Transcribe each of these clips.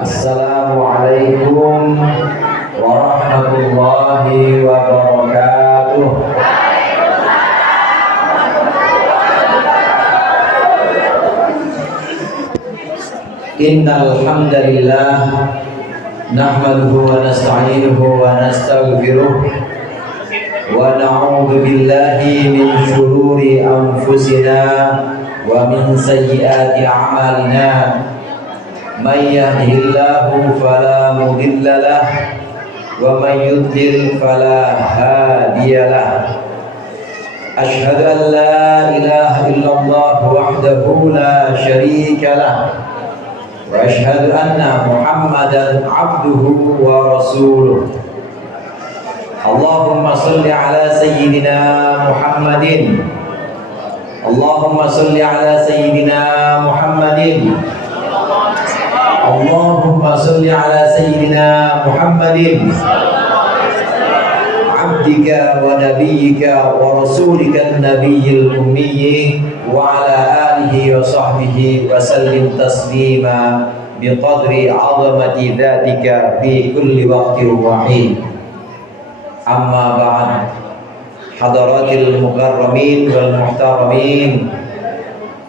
Assalamualaikum warahmatullahi wabarakatuh. Innal hamdalillah nahmaduhu wa nasta'inuhu wa nastaghfiruh wa na'udzu billahi min shururi anfusina wa min sayyiati a'malina. Man yahdihillahu fala mudilla lahu wa man yudlil fala hadiyalah. Asyhadu an la ilaha illallah wahdahu la syarika lah wa asyhadu anna Muhammadan abduhu wa rasuluh. Allahumma salli ala sayyidina Muhammadin. Allahumma salli ala sayyidina Muhammadin. Allahumma salli ala sayyidina Muhammadin abdika wa nabiyyika wa rasulika an-nabiyyil ummiyyi wa ala alihi wa sahbihi wa sallim taslima biqadri 'azamati dzatika fi kulli waqtin wa hin. Amma ba'd. Hadaratil mukarramin wal muhtaramin,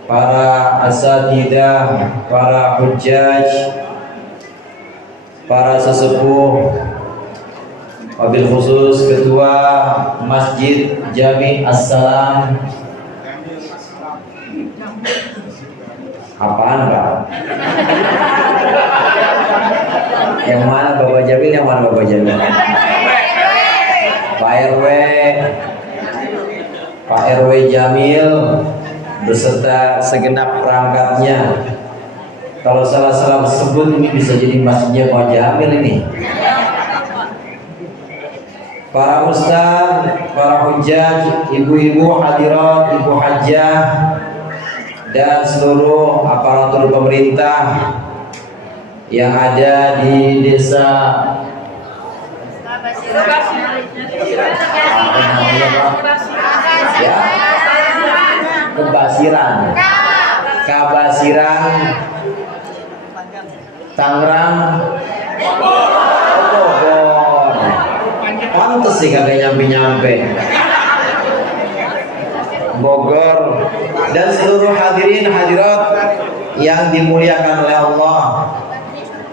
para asatidah, para hujjaj, para sesepuh, wabil khusus Ketua Masjid Jami As-Salam. Apaan Pak? Yang mana Bapak Jamil, yang mana Bapak Jamil? Pak RW, Pak RW Jamil beserta segenap perangkatnya. Kalau salah-salah sebut ini bisa jadi masjidnya Pak Jamil ini. Para ustaz, para hujjaj, ibu-ibu hadirat, ibu hajjah, dan seluruh aparatur pemerintah yang ada di desa ya, Kabasiran, Tangerang, Bogor. Pantes sih kagak nyampe-nyampe. Bogor dan seluruh hadirin hadirat yang dimuliakan oleh Allah.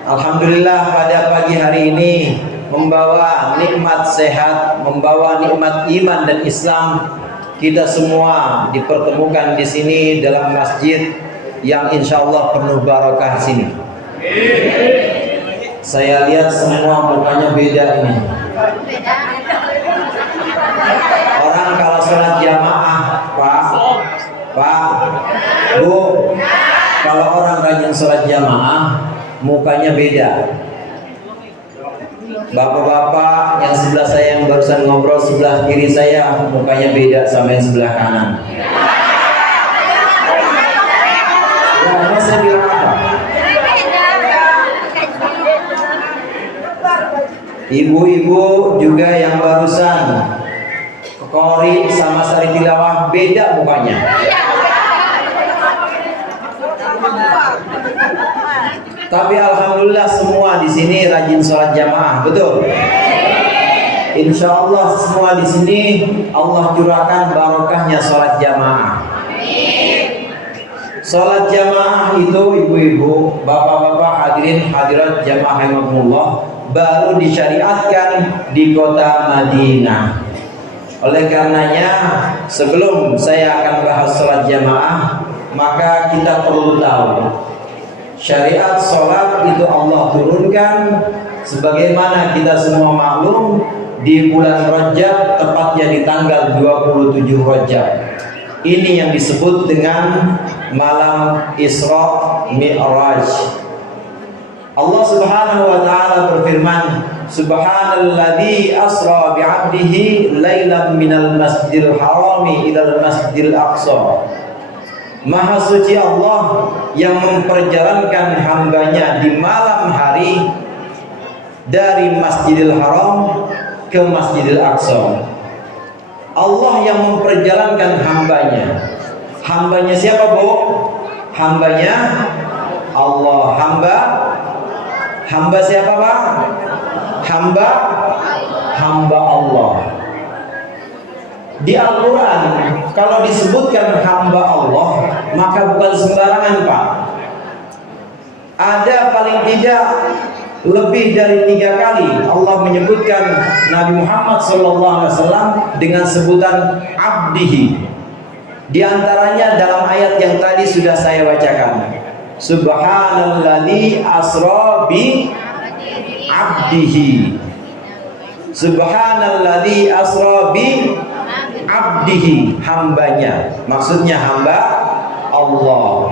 Alhamdulillah pada pagi hari ini membawa nikmat sehat, membawa nikmat iman dan Islam. Kita semua dipertemukan di sini dalam masjid yang insya Allah penuh barakah di sini. Saya lihat semua mukanya beda ini. Orang kalau sholat jamaah, Pak, Bu, kalau orang rajin sholat jamaah, mukanya beda. Bapak-bapak yang sebelah saya yang barusan ngobrol sebelah kiri saya, mukanya beda sama yang sebelah kanan. Ya, saya bilang apa? Ibu-ibu juga yang barusan Qori sama Sari Tilawah beda mukanya. Tapi alhamdulillah semua di sini rajin sholat jamaah, betul? Insya Allah semua di sini Allah curahkan barokahnya sholat jamaah. Sholat jamaah itu ibu-ibu, bapak-bapak, hadirin hadirat jamaah rahimakumullah, baru disyariatkan di kota Madinah. Oleh karenanya sebelum saya akan bahas sholat jamaah, maka kita perlu tahu syariat sholat itu Allah turunkan sebagaimana kita semua maklum di bulan Rajab, tepatnya di tanggal 27 Rajab. Ini yang disebut dengan malam Isra Mi'raj. Allah Subhanahu wa taala berfirman, Subhanalladzi asra bi'abdihi lailan minal masjidil harami ilal masjidil aqsa. Maha suci Allah yang memperjalankan hambanya di malam hari dari Masjidil Haram ke Masjidil Aqsa. Allah yang memperjalankan hambanya. Hambanya siapa, Bu? Hambanya Allah. Hamba Hamba siapa Pak? Hamba Allah. Di Al-Quran kalau disebutkan hamba Allah, maka bukan sembarangan Pak. Ada paling tidak lebih dari 3 kali Allah menyebutkan Nabi Muhammad SAW dengan sebutan abdihi. Di antaranya dalam ayat yang tadi sudah saya bacakan, Subhanalladzi asra bi abdihi. Subhanalladzi asra bi abdihi, hambanya, maksudnya hamba Allah.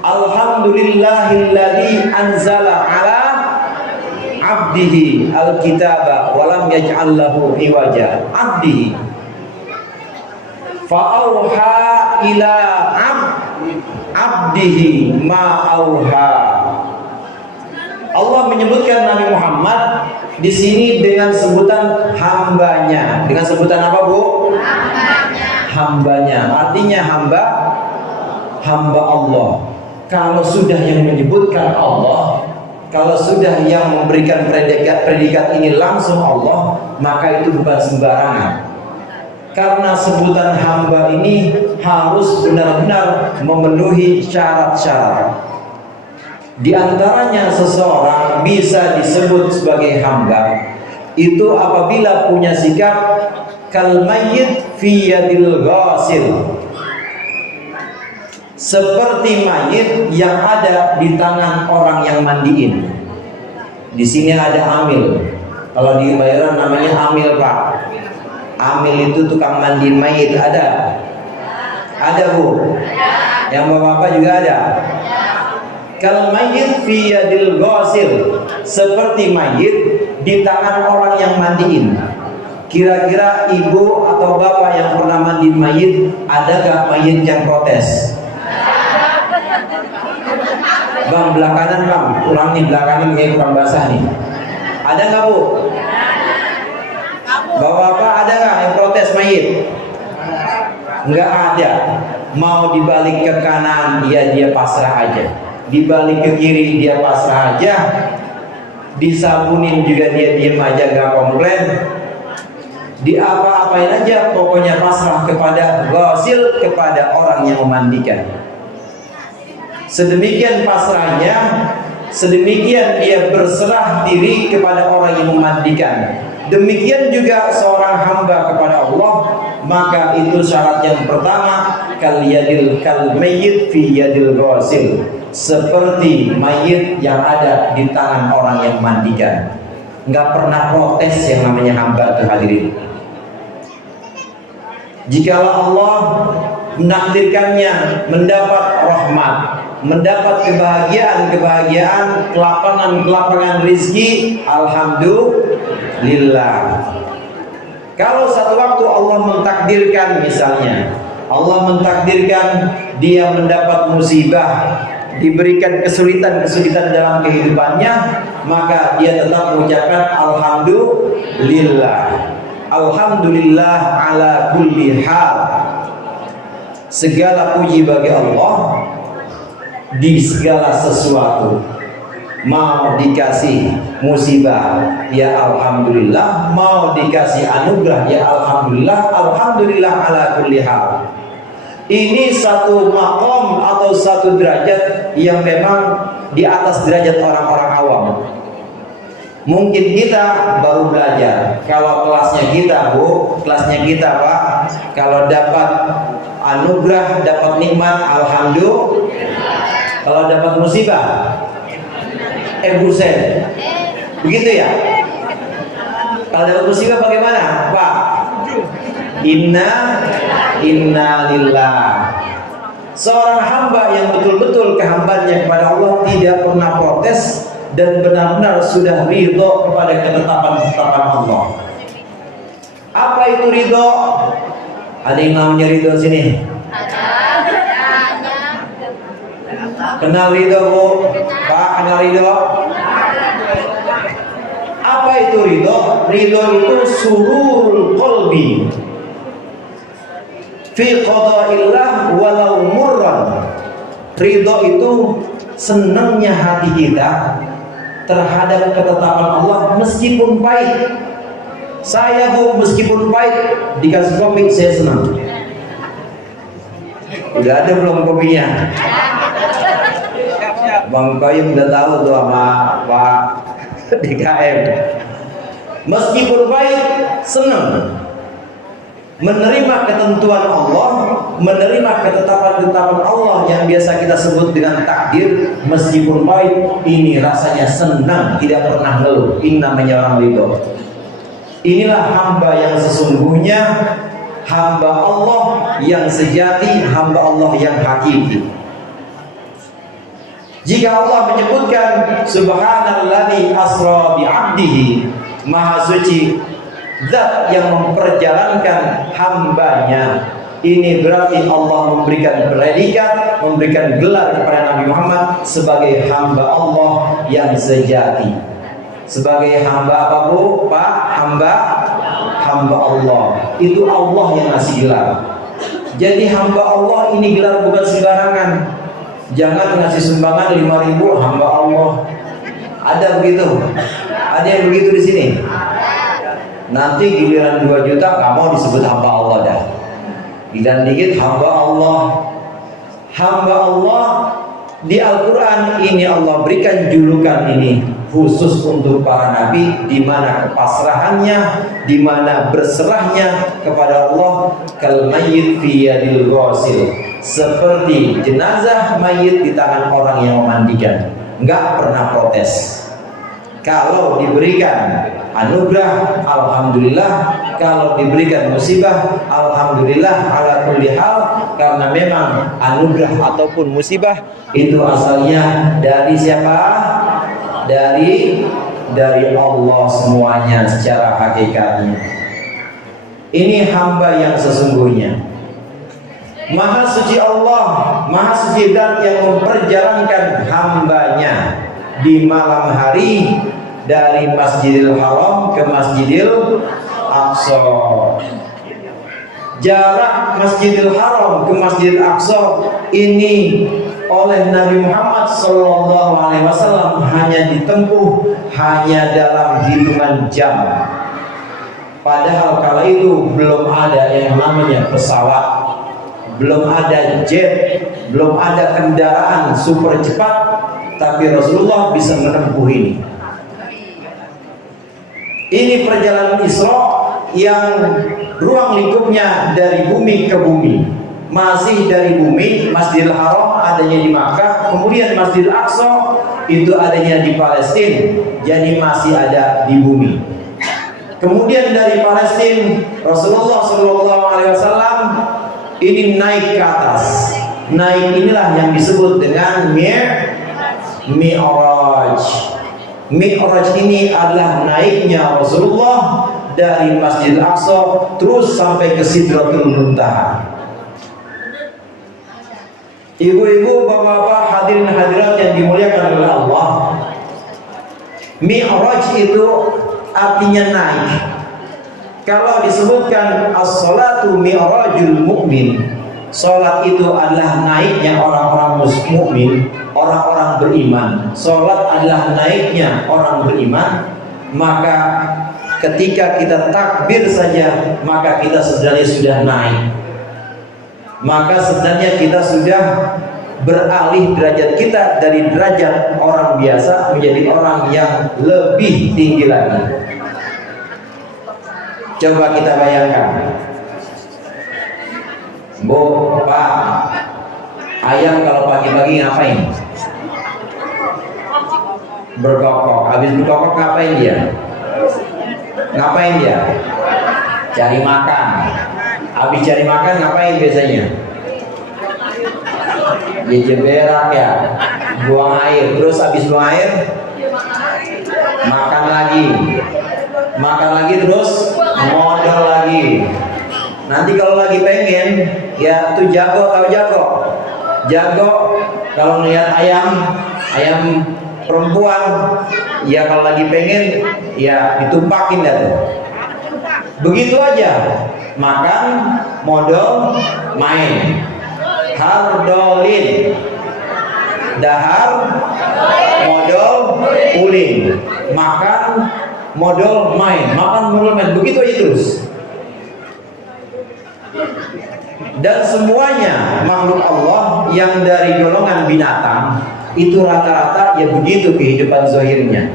Alhamdulillahilladzi anzala ala abdihi alkitaba wa lam yaj'al lahu iwaja. Abdihi fa'auha ila abdihi ma auha. Allah menyebutkan Nabi Muhammad di sini dengan sebutan hambanya. Dengan sebutan apa Bu? Hambanya. Artinya hamba Allah. Kalau sudah yang menyebutkan Allah, kalau sudah yang memberikan predikat ini langsung Allah, maka itu bukan sembarangan. Karena sebutan hamba ini harus benar-benar memenuhi syarat-syarat. Di antaranya seseorang bisa disebut sebagai hamba itu apabila punya sikap kal mayyit fi yadil ghasil, seperti mayit yang ada di tangan orang yang mandiin. Di sini ada amil. Kalau di Bayaran namanya amil Pak. Amil itu tukang mandiin mayit. Ada Bu? Yang bapak-bapak juga ada? Kal mayyit fi yadil ghasil, seperti mayit di tangan orang yang mandiin. Kira-kira ibu atau bapak yang pernah mandiin mayit, adakah mayit yang protes? Bang, belakangan Bang, kurang nih, belakangan kayak kurang basah nih. Ada nggak Bu? Bapak-bapak ada nggak yang protes mayit? Nggak ada. Mau dibalik ke kanan dia pasrah aja, dibalik ke kiri dia pasrah aja, disabunin juga dia diem aja, nggak komplain, diapa-apain aja, pokoknya pasrah kepada ghasil, kepada orang yang memandikan. Sedemikian pasrahnya, sedemikian dia berserah diri kepada orang yang memandikan. Demikian juga seorang hamba kepada Allah, maka itu syarat yang pertama, kal mayyit fi yadil ghasil, seperti mayit yang ada di tangan orang yang memandikan. Nggak pernah protes yang namanya hamba itu hadirin. Jikalau Allah menakdirkannya mendapat rahmat, mendapat kebahagiaan, kelapangan rizki, alhamdulillah. Kalau satu waktu Allah mentakdirkan, misalnya Allah mentakdirkan dia mendapat musibah, diberikan kesulitan dalam kehidupannya, maka dia tetap mengucapkan alhamdulillah. Alhamdulillah ala kulli hal. Segala puji bagi Allah di segala sesuatu. Mau dikasih musibah, ya alhamdulillah. Mau dikasih anugerah, ya alhamdulillah. Alhamdulillah ala kulli hal. Ini satu maqam atau satu derajat yang memang di atas derajat orang-orang awam. Mungkin kita baru belajar. Kalau kelasnya kita Bu, kelasnya kita Pak, kalau dapat anugerah, dapat nikmat, alhamdulillah. Kalau dapat musibah, buset, begitu ya. Kalau dapat musibah bagaimana Pak? Inna lillah. Seorang hamba yang betul-betul kehambaannya kepada Allah tidak pernah protes dan benar-benar sudah ridho kepada ketetapan-ketetapan Allah. Apa itu ridho? Ada yang namanya ridho sini? Kenal ridho Bu? Pak, kenal ridho? Apa itu ridho? Ridho itu sururul qalbi fi qada'illah walau murran. Ridho itu senangnya hati kita terhadap ketetapan Allah meskipun pahit. Saya meskipun pahit dikasih kopi saya senang. Udah ada belum kopinya? Bang Bayum udah tahu tuh sama Pak DKM. Meskipun pahit senang. Menerima ketentuan Allah, menerima ketetapan-ketetapan Allah yang biasa kita sebut dengan takdir, meskipun pahit, ini rasanya senang, tidak pernah ngeluh. Ini namanya orang ridho. Inilah hamba yang sesungguhnya, hamba Allah yang sejati, hamba Allah yang hakiki. Jika Allah menyebutkan subhanalladzi asra bi 'abdihi, maha suci zat yang memperjalankan hambanya, ini berarti Allah memberikan predikat, memberikan gelar kepada Nabi Muhammad sebagai hamba Allah yang sejati. Sebagai hamba apa Bu? Pak, hamba Allah. Itu Allah yang ngasih gelar. Jadi hamba Allah ini gelar bukan sembarangan. Jangan ngasih sumbangan 5.000 hamba Allah. Ada begitu? Ada yang begitu di sini? Nanti giliran 2 juta nggak mau disebut hamba Allah dah. Giliran dikit hamba Allah. Hamba Allah di Al-Quran ini Allah berikan julukan ini khusus untuk para nabi, di mana kepasrahannya, di mana berserahnya kepada Allah, kal mayyit fi yadil ghasil, seperti jenazah mayit di tangan orang yang memandikan, nggak pernah protes. Kalau diberikan anugerah, alhamdulillah. Kalau diberikan musibah, alhamdulillah ala kulli hal. Karena memang anugerah ataupun musibah itu asalnya dari siapa? Dari Allah semuanya secara hakikatnya. Ini hamba yang sesungguhnya. Maha suci Allah, maha suci zat yang memperjalankan hambanya di malam hari dari Masjidil Haram ke Masjidil Aqsa. Jarak Masjidil Haram ke Masjidil Aqsa ini oleh Nabi Muhammad SAW hanya ditempuh hanya dalam hitungan jam. Padahal kala itu belum ada yang namanya pesawat, belum ada jet, belum ada kendaraan super cepat, tapi Rasulullah bisa menempuh ini. Ini perjalanan Isra yang ruang lingkupnya dari bumi ke bumi. Masih dari bumi, Masjidil Haram adanya di Makkah, kemudian Masjidil Aqsa itu adanya di Palestina, jadi masih ada di bumi. Kemudian dari Palestina, Rasulullah SAW ini naik ke atas. Naik inilah yang disebut dengan Mi'raj. Mi'raj ini adalah naiknya Rasulullah dari Masjidil Aqsa terus sampai ke Sidratul Muntaha. Ibu-ibu, bapak-bapak, hadirin hadirat yang dimuliakan oleh Allah, Mi'raj itu artinya naik. Kalau disebutkan as-salatu mi'rajul mu'min, salat itu adalah naiknya orang-orang mukmin, orang-orang beriman. Salat adalah naiknya orang beriman. Maka ketika kita takbir saja, maka kita sebenarnya sudah naik. Maka sebenarnya kita sudah beralih derajat kita dari derajat orang biasa menjadi orang yang lebih tinggi lagi. Coba kita bayangkan, Bu, Pak, ayam kalau pagi-pagi ngapain? Berkokok. Habis berkokok ngapain dia? Ngapain dia? Cari makan. Habis cari makan ngapain biasanya? Dia berak ya, buang air. Terus habis buang air, makan lagi. Makan lagi terus modal lagi. Nanti kalau lagi pengen, ya tuh jago, tahu jago? Jago kalau lihat ayam perempuan, ya kalau lagi pengen, ya ditumpakin dah tuh. Begitu aja. Makan, modal, main. Hardolin, dahar, modal, uling, makan modal main, makan modal main, begitu aja terus. Dan semuanya makhluk Allah yang dari golongan binatang itu rata-rata ya begitu kehidupan zahirnya.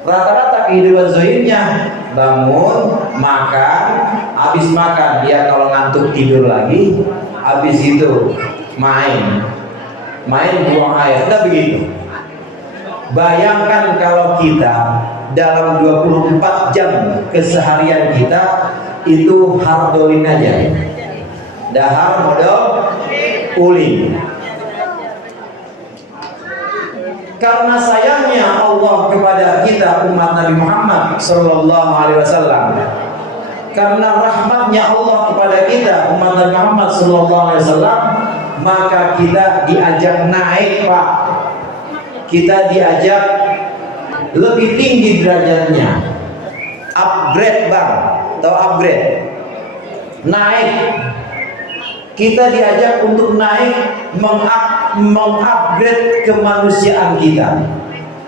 Rata-rata kehidupan zahirnya bangun, makan, habis makan dia kalau ngantuk tidur lagi, habis itu main buang air, udah begitu. Bayangkan kalau kita dalam 24 jam keseharian kita itu hardolin aja, dahar modal uling. Karena sayangnya Allah kepada kita umat Nabi Muhammad Sallallahu Alaihi Wasallam, karena rahmatnya Allah kepada kita umat Nabi Muhammad Sallallahu Alaihi Wasallam, maka kita diajak naik, Pak. Kita diajak lebih tinggi derajatnya, upgrade, Bang, atau upgrade, naik. Kita diajak untuk naik, mengupgrade kemanusiaan kita,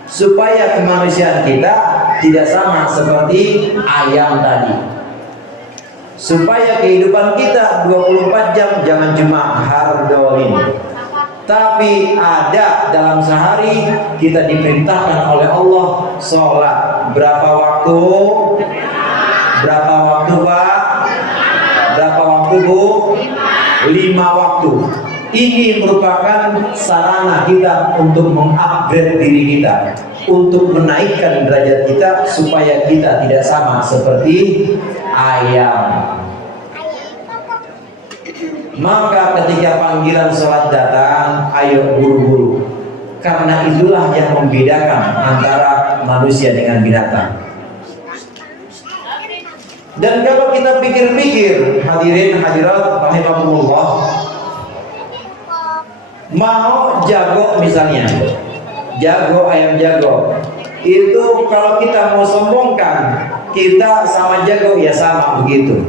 supaya kemanusiaan kita tidak sama seperti ayam tadi, supaya kehidupan kita 24 jam jangan cuma hardolin, tapi ada dalam sehari kita diperintahkan oleh Allah sholat berapa waktu? Berapa waktu, Pak? Berapa waktu, Bu? 5 waktu. Ini merupakan sarana kita untuk mengupgrade diri kita, untuk menaikkan derajat kita supaya kita tidak sama seperti ayam. Maka ketika panggilan sholat datang, ayo buru-buru, karena itulah yang membedakan antara manusia dengan binatang. Dan kalau kita pikir-pikir, hadirin hadirat rahimakumullah, mau jago misalnya, jago, ayam jago, itu kalau kita mau sombongkan kita sama jago ya sama begitu.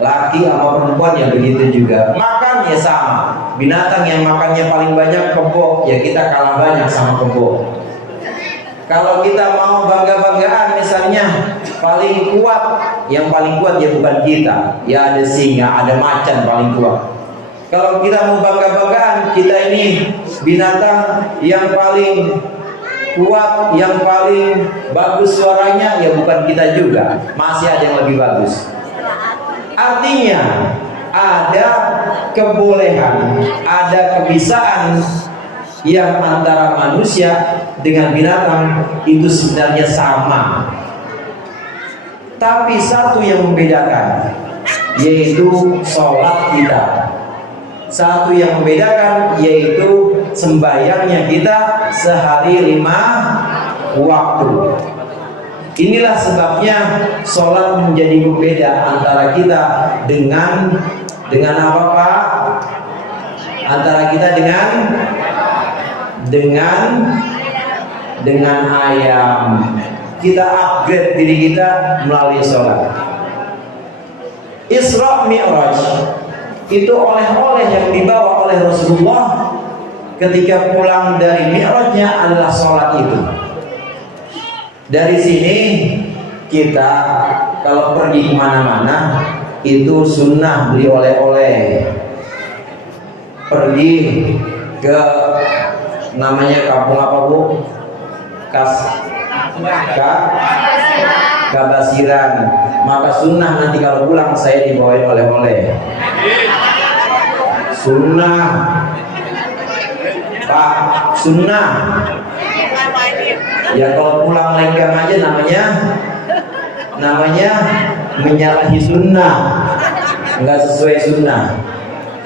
Laki sama perempuan ya begitu juga. Makan ya sama. Binatang yang makannya paling banyak kebo, ya kita kalah banyak sama kebo. Kalau kita mau bangga-banggaan misalnya paling kuat, yang paling kuat ya bukan kita, ya ada singa, ada macan paling kuat. Kalau kita mau bangga-banggaan kita ini binatang yang paling kuat, yang paling bagus suaranya, ya bukan kita juga, masih ada yang lebih bagus. Artinya ada kebolehan, ada kebisaan yang antara manusia dengan binatang itu sebenarnya sama, tapi satu yang membedakan yaitu sholat kita, satu yang membedakan yaitu sembahyangnya kita sehari 5 waktu. Inilah sebabnya sholat menjadi berbeda antara kita dengan apa, Pak? Antara kita dengan ayam. Kita upgrade diri kita melalui sholat. Isra Mi'raj itu oleh-oleh yang dibawa oleh Rasulullah ketika pulang dari Mi'rajnya adalah sholat itu. Dari sini kita kalau pergi kemana-mana itu sunnah beli oleh-oleh. Pergi ke namanya kampung apa, Bu? Kabasiran. Maka sunnah nanti kalau pulang saya dibawain oleh-oleh. Sunnah, Pak, sunnah. Ya kalau pulang lenggang aja namanya menyalahi sunnah, nggak sesuai sunnah.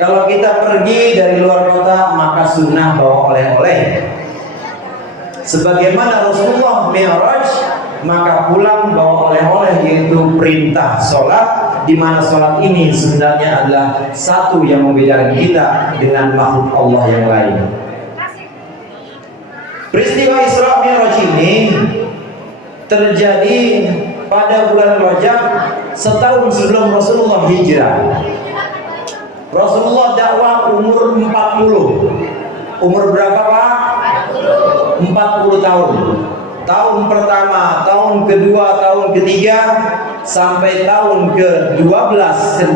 Kalau kita pergi dari luar kota maka sunnah bawa oleh-oleh. Sebagaimana Rasulullah Mi'raj, maka pulang bawa oleh-oleh yaitu perintah sholat, di mana sholat ini sebenarnya adalah satu yang membedakan kita dengan makhluk Allah yang lain. Peristiwa Isra Mi'raj ini terjadi pada bulan Rajab setahun sebelum Rasulullah hijrah. Rasulullah dakwah umur 40. Umur berapa, Pak? 40 tahun. tahun pertama, tahun kedua, tahun ketiga, sampai tahun ke-12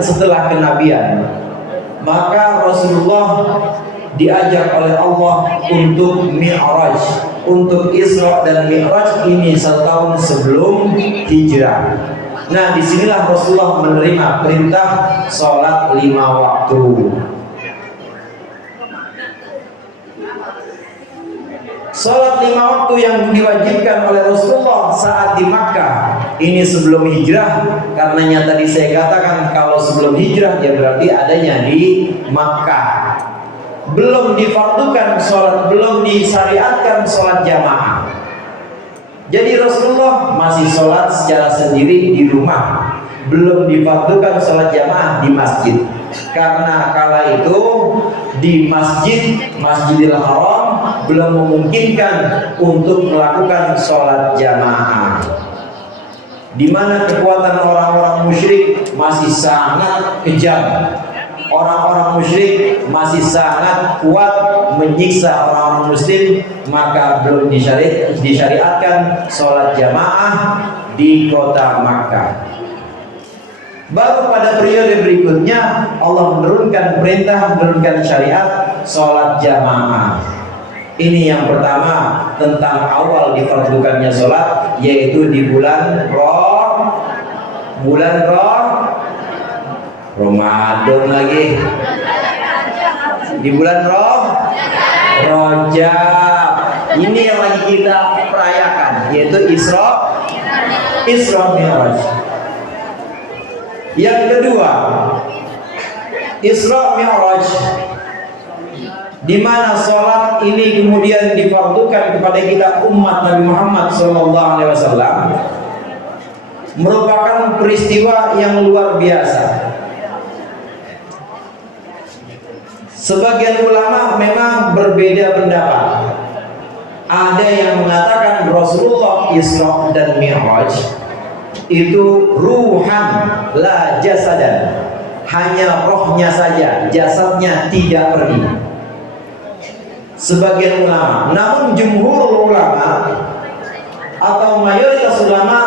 setelah kenabian. Maka Rasulullah diajak oleh Allah untuk Mi'raj, untuk Isra dan Mi'raj ini setahun sebelum hijrah. Nah, disinilah Rasulullah menerima perintah sholat 5 waktu. Sholat 5 waktu yang diwajibkan oleh Rasulullah saat di Makkah ini sebelum hijrah. Karenanya tadi saya katakan kalau sebelum hijrah ya berarti adanya di Makkah. Belum difardukan sholat, belum disyariatkan sholat jamaah. Jadi Rasulullah masih sholat secara sendiri di rumah, belum difardukan sholat jamaah di masjid. Karena kala itu di Masjidil Haram belum memungkinkan untuk melakukan sholat jamaah, di mana kekuatan orang-orang musyrik masih sangat kejam. Orang-orang musyrik masih sangat kuat menyiksa orang-orang muslim, maka belum disyariatkan sholat jamaah di kota Makkah. Baru pada periode berikutnya Allah menurunkan perintah, menurunkan syariat sholat jamaah. Ini yang pertama tentang awal difardukannya sholat, yaitu di bulan Ramadan lagi, di bulan Rajab. Ini yang lagi kita perayakan, yaitu Isra Mi'raj. Yang kedua, Isra Mi'raj, di mana sholat ini kemudian difardukan kepada kita umat Nabi Muhammad SAW, merupakan peristiwa yang luar biasa. Sebagian ulama memang berbeda pendapat. Ada yang mengatakan Rasulullah Isra dan Mi'raj itu ruhan la jasadan, hanya rohnya saja, jasadnya tidak pergi. Sebagian ulama, namun jumhur ulama atau mayoritas ulama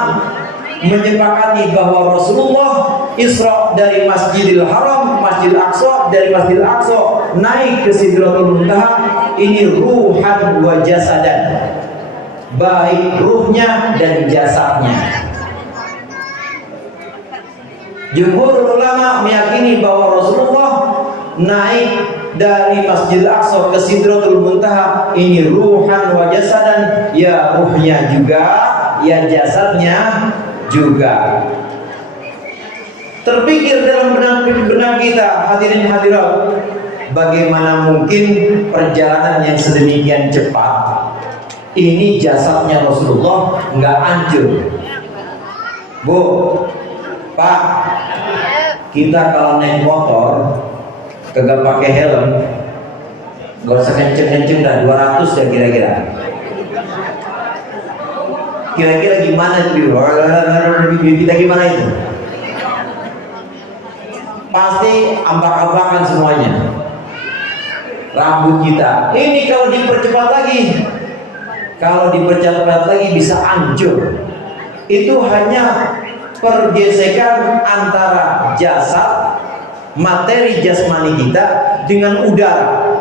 menyepakati bahwa Rasulullah Isra dari Masjidil Haram, Masjidil Aqsa, dari Masjidil Aqsa naik ke Sidratul Muntaha, ini ruhan wa jasadan, baik ruhnya dan jasadnya. Jumhur ulama meyakini bahwa Rasulullah naik dari Masjidil Aqsa ke Sidratul Muntaha ini ruhan wa jasadan, ya ruhnya juga, ya jasadnya juga. Terpikir dalam benak kita, hadirin hadirat, bagaimana mungkin perjalanan yang sedemikian cepat ini jasadnya Rasulullah nggak hancur? Bu, Pak, kita kalau naik motor kagak pakai helm, nggak usah kenceng-kenceng dah, 200 ya kira-kira. Kira-kira gimana itu? Kita gimana itu? Pasti ambak-ambakan semuanya. Rambut kita ini kalau dipercepat lagi bisa hancur. Itu hanya pergesekan antara jasad, materi jasmani kita dengan udara.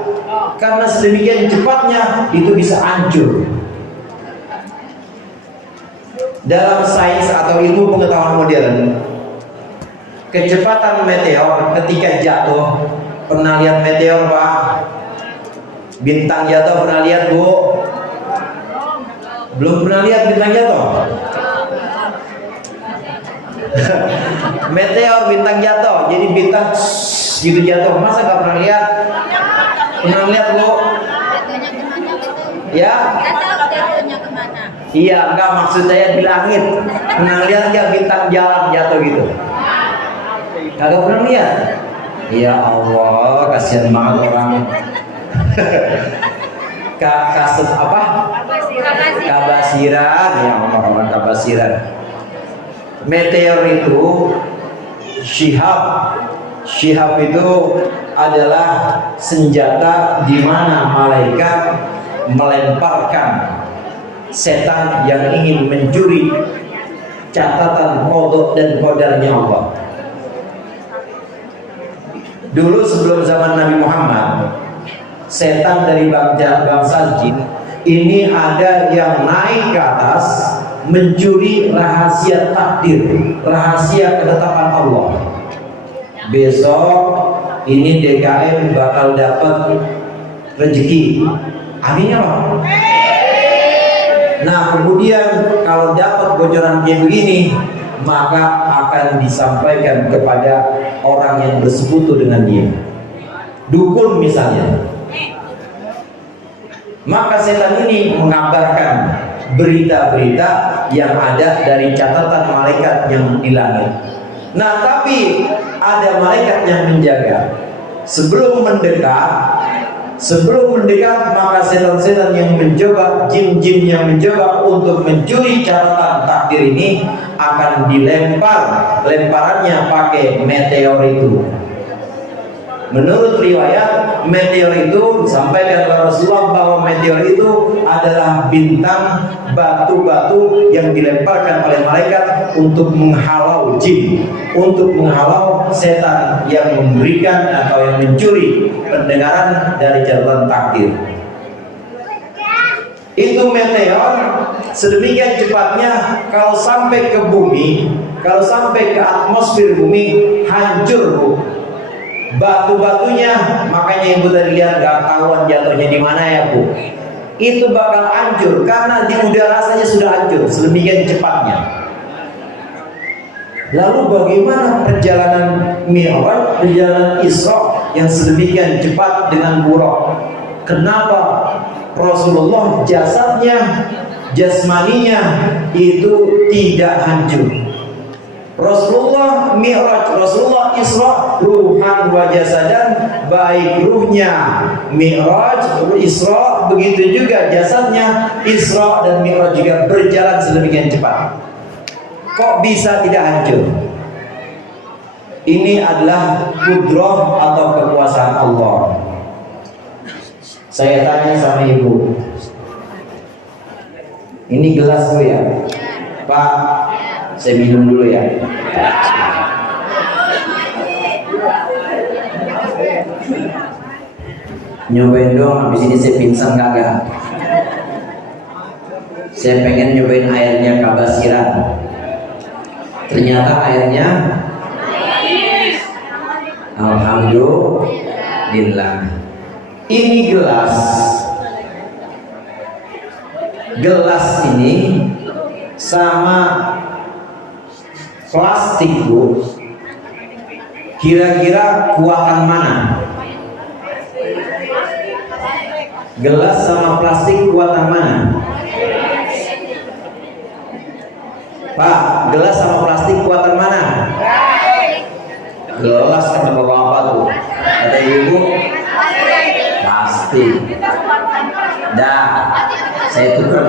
Karena sedemikian cepatnya itu bisa hancur. Dalam sains atau ilmu pengetahuan modern, kecepatan meteor ketika jatuh, pernah lihat meteor Pak? Bintang jatuh pernah lihat Bu? Belum pernah lihat bintang jatuh? Meteor bintang jatuh, jadi bintang gitu jatuh, masa gak pernah lihat? Pernah lihat Bu? Ya? Iya, enggak, maksud saya di langit. Pernah lihat nggak bintang jalan jatuh gitu? Kagak pernah lihat? Ya Allah, kasihan banget orang. Kasut apa? Kabasiran, ya orang kabasiran. Meteor itu Syihab itu adalah senjata di mana malaikat melemparkan setan yang ingin mencuri catatan qada dan qadarnya Allah. Dulu sebelum zaman Nabi Muhammad, setan dari bangsa jin ini ada yang naik ke atas mencuri rahasia takdir, rahasia ketetapan Allah. Besok ini DKM bakal dapat rezeki. Amin ya Allah. Nah, kemudian kalau dapat bocoran kayak begini, maka akan disampaikan kepada orang yang bersekutu dengan dia, dukun misalnya. Maka setan ini mengabarkan berita-berita yang ada dari catatan malaikat yang di langit. Nah, tapi ada malaikat yang menjaga. Sebelum mendekat, maka setan-setan yang mencoba, jin-jin yang mencoba untuk mencuri catatan takdir ini akan dilempar. Lemparannya pakai meteor itu. Menurut riwayat, meteor itu disampaikan oleh Rasulullah bahwa meteor itu adalah bintang, batu-batu yang dilemparkan oleh malaikat untuk menghalau jin, untuk menghalau setan yang memberikan atau yang mencuri pendengaran dari catatan takdir. Itu meteor sedemikian cepatnya, kalau sampai ke bumi, kalau sampai ke atmosfer bumi, hancur Bu. Batu-batunya, makanya ibu tadi lihat gak tahuan jatuhnya di mana ya Bu. Itu bakal hancur karena di udara saja sudah hancur sedemikian cepatnya. Lalu bagaimana perjalanan Mi'raj, perjalanan Isra yang sedemikian cepat dengan buruk? Kenapa Rasulullah jasadnya, jasmaninya itu tidak hancur? Rasulullah Mi'raj, Rasulullah Isra, ruhan wa jasadan, baik ruhnya Mi'raj, Isra, begitu juga jasadnya Isra dan Mi'raj juga berjalan sedemikian cepat. Kok bisa tidak hancur? Ini adalah kudrah atau kekuasaan Allah. Saya tanya sama ibu, ini gelas Bu ya? Pak, saya minum dulu ya. Nyobain dong, habis ini saya pingsan kagak. Saya pengen nyobain airnya Kabasiran. Ternyata airnya alhamdulillah. Ini gelas. Gelas ini sama plastik Bu, kira-kira kuatan mana? Gelas sama plastik kuatan mana? Pak, gelas sama plastik kuatan mana? Gelas kata bapak-bapak tuh, kata ibu plastik. Dah, saya tukar.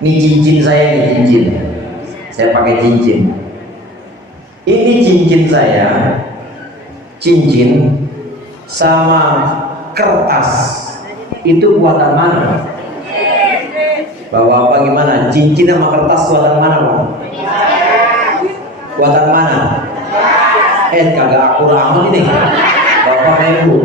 Ini cincin saya, ini cincin. Saya pakai cincin. Ini cincin saya, cincin sama kertas. Itu kuatan mana? Bapak apa gimana? Cincin sama kertas kuatan mana Pak? Kuatan mana? Kagak akur amat ini. Bapak kayak ibu.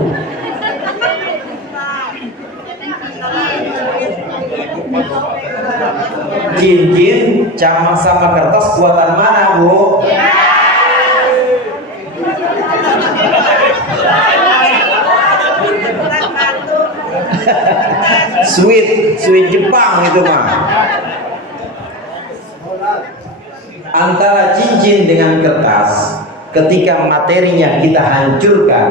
Cincin sama kertas kuatan mana Bu? Sweet Jepang itu mah. Antara cincin dengan kertas, ketika materinya kita hancurkan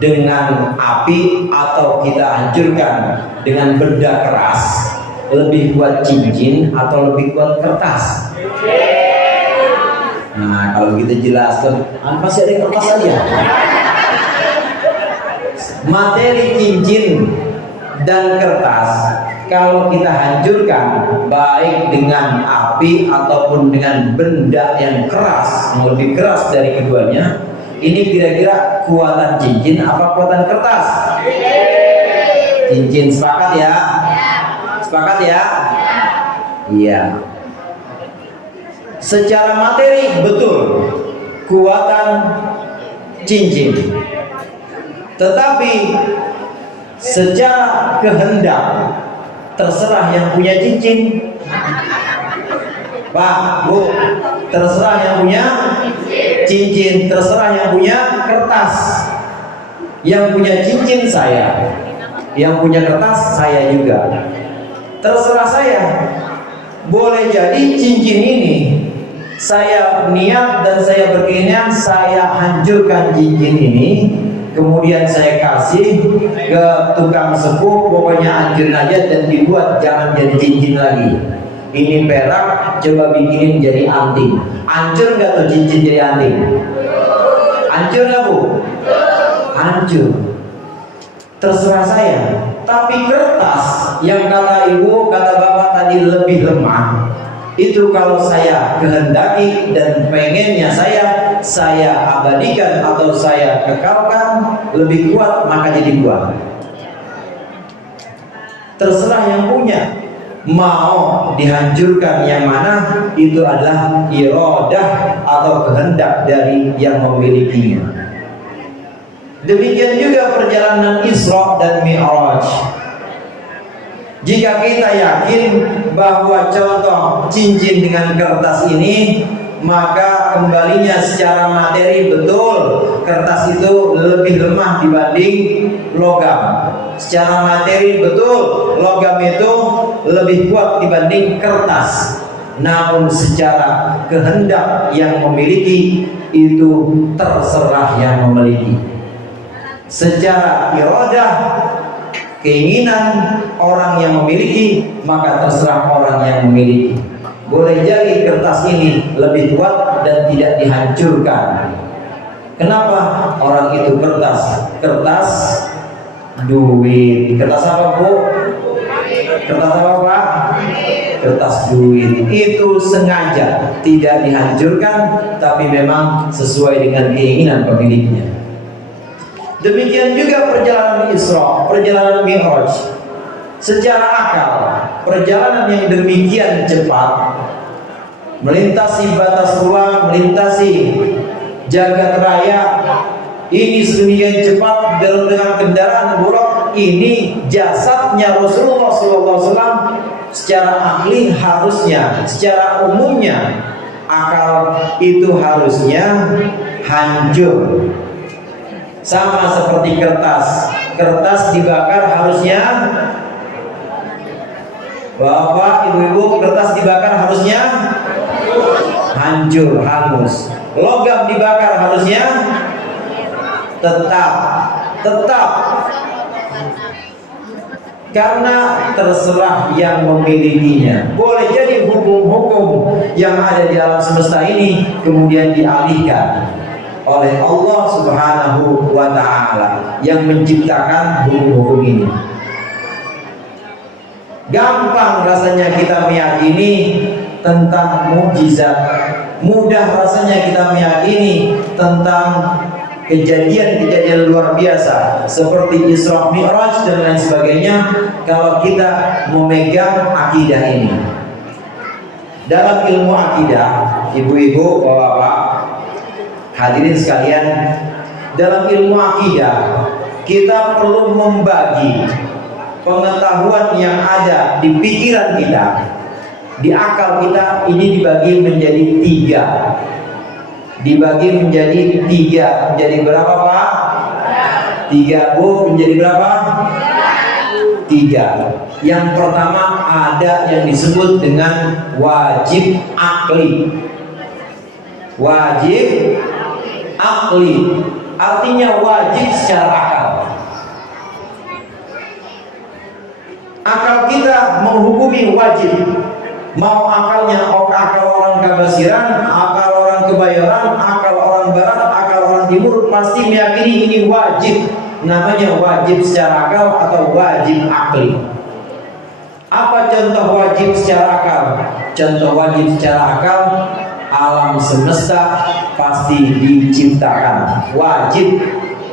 dengan api atau kita hancurkan dengan benda keras, lebih kuat cincin atau lebih kuat kertas? Nah, kalau kita jelaskan, pasti ada kertas aja. Materi cincin dan kertas kalau kita hancurkan baik dengan api ataupun dengan benda yang keras, yang lebih keras dari keduanya, ini kira-kira kuatan cincin apa kuatan kertas? Cincin, sepakat ya? Sepakat ya? Iya. Secara materi betul kuatan cincin, tetapi secara kehendak terserah yang punya cincin. Pak, Bu, terserah yang punya cincin, terserah yang punya kertas. Yang punya cincin saya, yang punya kertas saya juga. Terserah saya. Boleh jadi cincin ini saya niat dan saya berkeinginan saya hancurkan cincin ini, kemudian saya kasih ke tukang sepuh, pokoknya hancurin aja dan dibuat jangan jadi cincin lagi. Ini perak, coba bikinin jadi anting. Hancur nggak tuh cincin jadi anting? Hancur nggak, Bu? Hancur. Terserah saya. Tapi kertas yang kata ibu, kata bapak tadi lebih lemah, itu kalau saya kehendaki dan pengennya saya abadikan atau saya kekalkan lebih kuat, maka jadi buah. Terserah yang punya mau dihancurkan yang mana, itu adalah iradah atau kehendak dari yang memilikinya. Demikian juga perjalanan Isra dan Mi'raj. Jika kita yakin bahwa contoh cincin dengan kertas ini, maka kembalinya secara materi betul kertas itu lebih lemah dibanding logam. Secara materi betul logam itu lebih kuat dibanding kertas. Namun secara kehendak yang memiliki itu terserah yang memiliki. Secara iradah, keinginan orang yang memiliki, maka terserah orang yang memiliki. Boleh jadi kertas ini lebih kuat dan tidak dihancurkan. Kenapa? Orang itu kertas duit. Kertas apa, Bu? Kertas apa, Pak? Kertas duit. Itu sengaja tidak dihancurkan, tapi memang sesuai dengan keinginan pemiliknya. Demikian juga perjalanan Isra, perjalanan Mi'raj. Secara akal, perjalanan yang demikian cepat, melintasi batas ruang, melintasi jagat raya, ini sedemikian cepat dengan kendaraan buruk, ini jasadnya Rasulullah SAW secara ahli harusnya, secara umumnya akal itu harusnya hancur. Sama seperti kertas dibakar harusnya, Bapak, Ibu-ibu, kertas dibakar harusnya hancur, hangus. Logam dibakar harusnya tetap. Karena terserah yang memilikinya. Boleh jadi hukum-hukum yang ada di alam semesta ini kemudian dialihkan oleh Allah Subhanahu wa ta'ala yang menciptakan hukum-hukum ini. Gampang rasanya kita meyakini tentang mukjizat, mudah rasanya kita meyakini tentang kejadian-kejadian luar biasa seperti Isra Mi'raj dan lain sebagainya kalau kita memegang akidah ini. Dalam ilmu akidah, ibu-ibu, bapak-bapak, hadirin sekalian, dalam ilmu akidah kita perlu membagi pengetahuan yang ada di pikiran kita, di akal kita, ini dibagi menjadi tiga. Menjadi berapa, Pak? Tiga, Bu. Menjadi berapa? Tiga. Yang pertama ada yang disebut dengan wajib akli. Wajib akli artinya wajib secara akal. Akal kita menghukumi wajib. Mau akalnya akal orang Kabasiran, akal orang Kebayoran, akal orang Barat, akal orang Timur, pasti meyakini ini wajib. Namanya wajib secara akal atau wajib akli. Apa contoh wajib secara akal? Contoh wajib secara akal, alam semesta pasti diciptakan, wajib.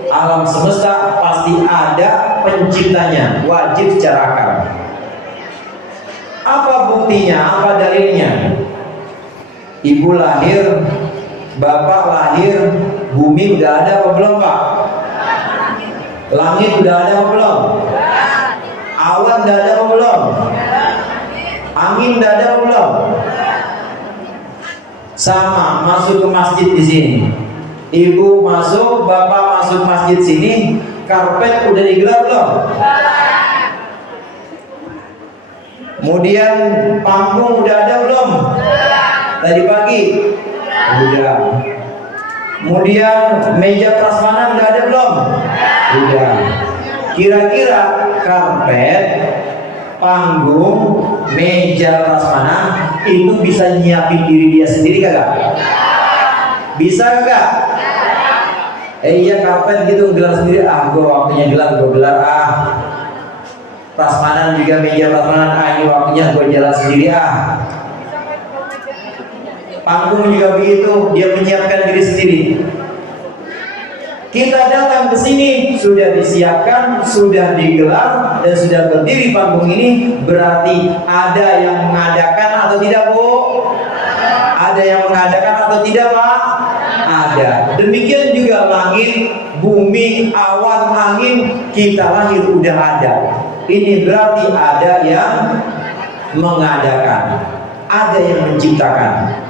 Alam semesta pasti ada penciptanya, wajib secara akal. Apa buktinya? Apa dalilnya? Ibu lahir, bapak lahir, bumi udah ada apa belum Pak? Langit udah ada apa belum? Awan udah ada apa belum? Angin udah ada apa belum? Sama, masuk ke masjid di sini. Ibu masuk, bapak masuk masjid sini, karpet udah digelar belum? Kemudian panggung udah ada belum? Tadi pagi udah. Kemudian meja prasmanan udah ada belum? Udah. Kira-kira karpet, panggung, meja prasmanan itu bisa nyiapin diri dia sendiri kagak? Bisa kagak? Iya, karpet gitu gelar sendiri. Gue waktunya gelar, gue gelar prasmanan juga meja prasmanan, ini waktunya gue jalan sendiri Panggung juga begitu, dia menyiapkan diri sendiri. Kita datang ke sini sudah disiapkan, sudah digelar dan sudah berdiri panggung ini, berarti ada yang mengadakan atau tidak Bu? Ada yang mengadakan atau tidak Pak? Ada. Demikian juga langit, bumi, awan, angin, kita lahir udah ada. Ini berarti ada yang mengadakan, ada yang menciptakan.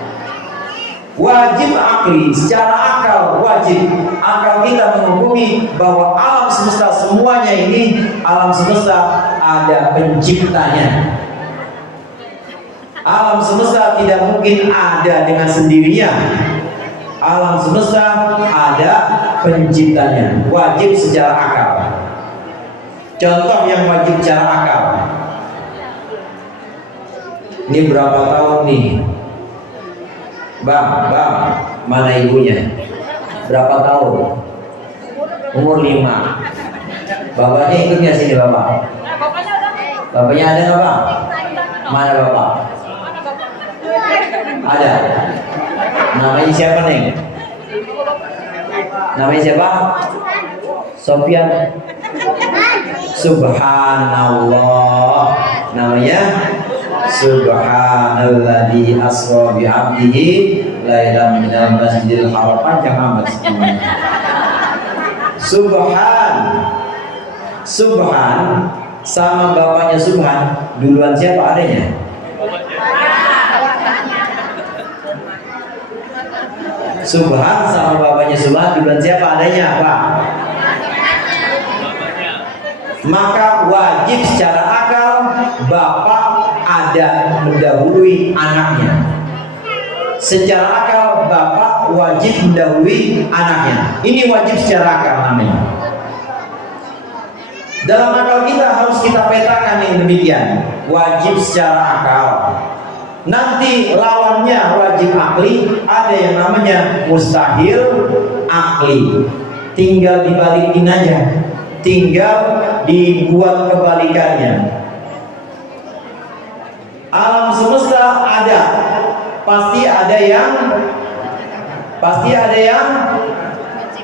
Wajib akli, secara akal wajib akal kita menghukumi bahwa alam semesta semuanya ini, alam semesta ada penciptanya. Alam semesta tidak mungkin ada dengan sendirinya. Alam semesta ada penciptanya. Wajib secara akal. Contoh yang wajib secara akal. Ini berapa tahun nih? Bang, mana ibunya? Berapa tahun? Umur 5. Bapaknya ikut nggak sini Bapak? Bapaknya ada nggak Bang? Mana Bapak? Ada. Namanya siapa nih? Namanya siapa? Sofyan. Subhanallah. Namanya Subhanalladzi asra bi 'abdihi lailan minal masjidil haram. Panjang amat semuanya. Subhan sama bapaknya Subhan duluan siapa adanya? Subhan sama bapaknya Subhan duluan siapa adanya Pak? Maka wajib secara akal bapak ada mendahului anaknya. Secara akal bapak wajib mendahului anaknya. Ini wajib secara akal namanya. Dalam akal kita harus kita petakan yang demikian. Wajib secara akal. Nanti lawannya wajib akli, ada yang namanya mustahil akli. Tinggal dibalikin aja. Tinggal dibuat kebalikannya. Alam semesta ada, pasti ada yang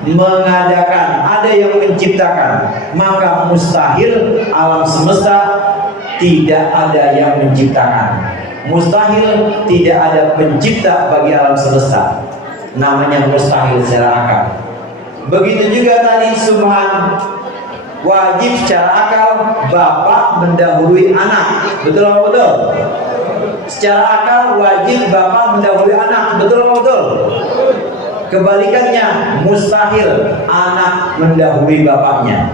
mengadakan, ada yang menciptakan. Maka mustahil alam semesta tidak ada yang menciptakan. Mustahil tidak ada pencipta bagi alam semesta. Namanya mustahil secara akal. Begitu juga tadi Subhan. Wajib secara akal bapak mendahului anak. Betul atau betul? Secara akal wajib bapak mendahului anak. Betul atau betul? Kebalikannya mustahil anak mendahului bapaknya.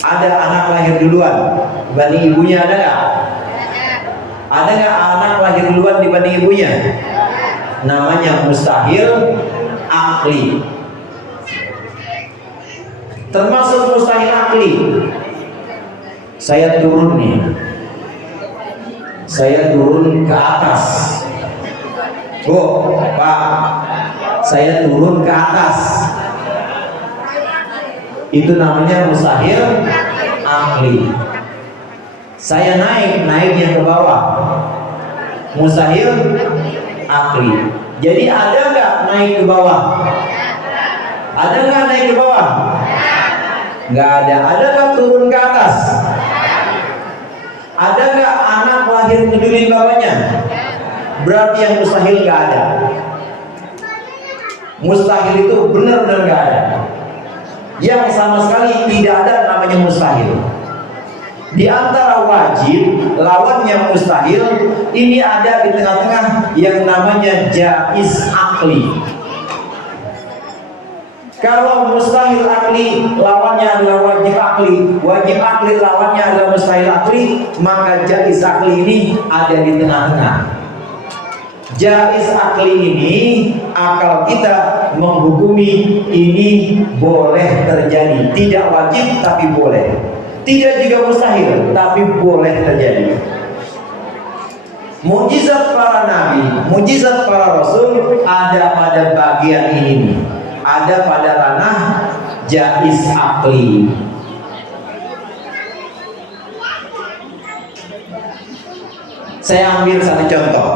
Ada anak lahir duluan dibanding ibunya, ada nggak? Ada nggak anak lahir duluan dibanding ibunya? Namanya mustahil akli. Termasuk mustahil akli. Saya turun nih. Saya turun ke atas. Bu, Pak, saya turun ke atas. Itu namanya mustahil akli. Saya naiknya ke bawah. Mustahil akli. Jadi ada nggak naik ke bawah? Ada nggak naik ke bawah? Nggak ada. Ada nggak turun ke atas? Ada nggak anak lahir ngedulin bapaknya? Berarti yang mustahil nggak ada. Mustahil itu benar-benar nggak ada. Yang sama sekali tidak ada namanya mustahil. Di antara wajib, lawannya mustahil, ini ada di tengah-tengah yang namanya jaiz akli. Kalau mustahil akli lawannya adalah wajib akli, wajib akli lawannya adalah mustahil akli, maka jaiz akli ini ada di tengah-tengah. Jaiz akli ini akal kita menghukumi ini boleh terjadi, tidak wajib tapi boleh, tidak juga mustahil tapi boleh terjadi. Mukjizat para nabi, mukjizat para rasul ada pada bagian ini, ada pada ranah jaiz akli. Saya ambil satu contoh.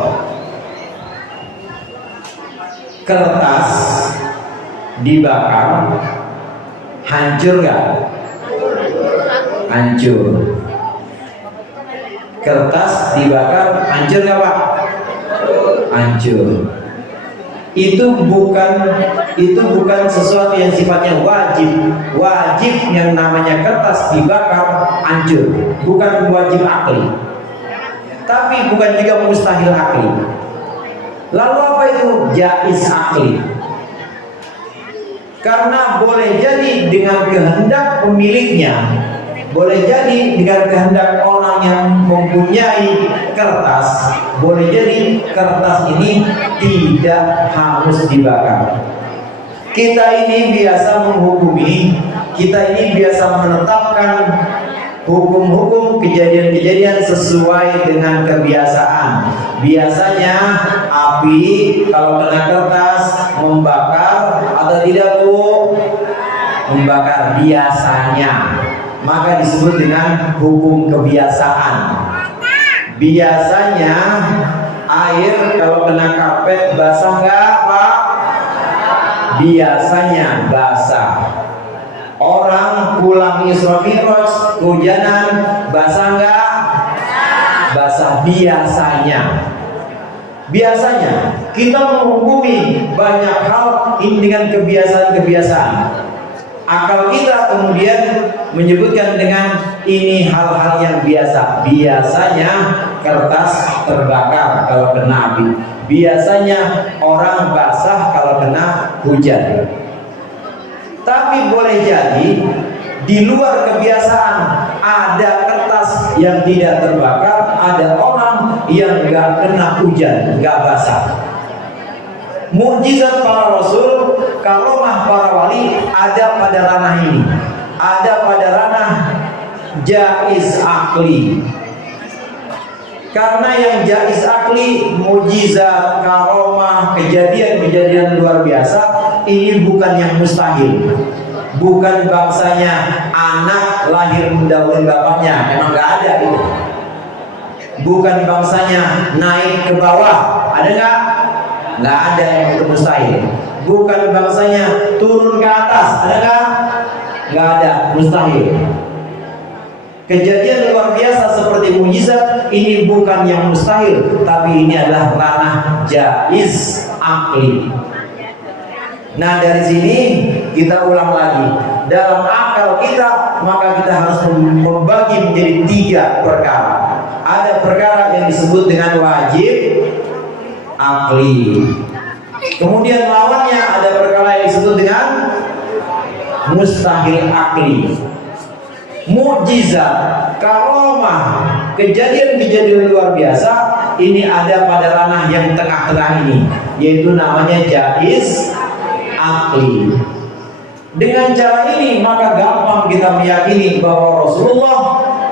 Kertas dibakar, hancur nggak? Hancur. Kertas dibakar, hancur nggak Pak? Hancur. Itu bukan sesuatu yang sifatnya wajib. Wajib yang namanya kertas dibakar hancur, bukan wajib akli. Tapi bukan juga mustahil akli. Lalu apa itu jaiz akli? Karena boleh jadi dengan kehendak pemiliknya, boleh jadi dengan kehendak orang yang mempunyai kertas, boleh jadi kertas ini tidak harus dibakar. Kita ini biasa menghukumi, kita ini biasa menetapkan hukum-hukum kejadian-kejadian sesuai dengan kebiasaan. Biasanya api kalau kena kertas membakar atau tidak Bu? Membakar biasanya. Maka disebut dengan hukum kebiasaan. Biasanya air kalau kena karpet basah nggak Pak? Biasanya basah. Orang pulang Isra Mi'raj hujanan basah nggak? Basah biasanya. Biasanya kita menghukumi banyak hal ini dengan kebiasaan-kebiasaan. Akal kita kemudian menyebutkan dengan ini hal-hal yang biasa. Biasanya kertas terbakar kalau kena api. Biasanya orang basah kalau kena hujan. Tapi boleh jadi di luar kebiasaan ada kertas yang tidak terbakar, ada orang yang nggak kena hujan, nggak basah. Mukjizat para rasul, karomah para wali ada pada ranah ini, ada pada ranah jaiz akli. Karena yang jaiz akli, mukjizat, karomah, kejadian-kejadian luar biasa, ini bukan yang mustahil. Bukan bangsanya anak lahir mendahului bapaknya, memang nggak ada itu. Bukan bangsanya naik ke bawah, ada nggak? Nggak ada yang itu mustahil. Bukan bangsanya turun ke atas, ada nggak? Nggak ada, mustahil. Kejadian luar biasa seperti mukjizat ini bukan yang mustahil, tapi ini adalah ranah jaiz akli. Nah dari sini kita ulang lagi, dalam akal kita maka kita harus membagi menjadi 3 perkara. Ada perkara yang disebut dengan wajib akli, kemudian lawannya ada perkara yang disebut dengan mustahil akli. Mukjizat, karomah, kejadian-kejadian luar biasa ini ada pada ranah yang tengah-tengah ini, yaitu namanya jaiz akli. Dengan cara ini maka gampang kita meyakini bahwa Rasulullah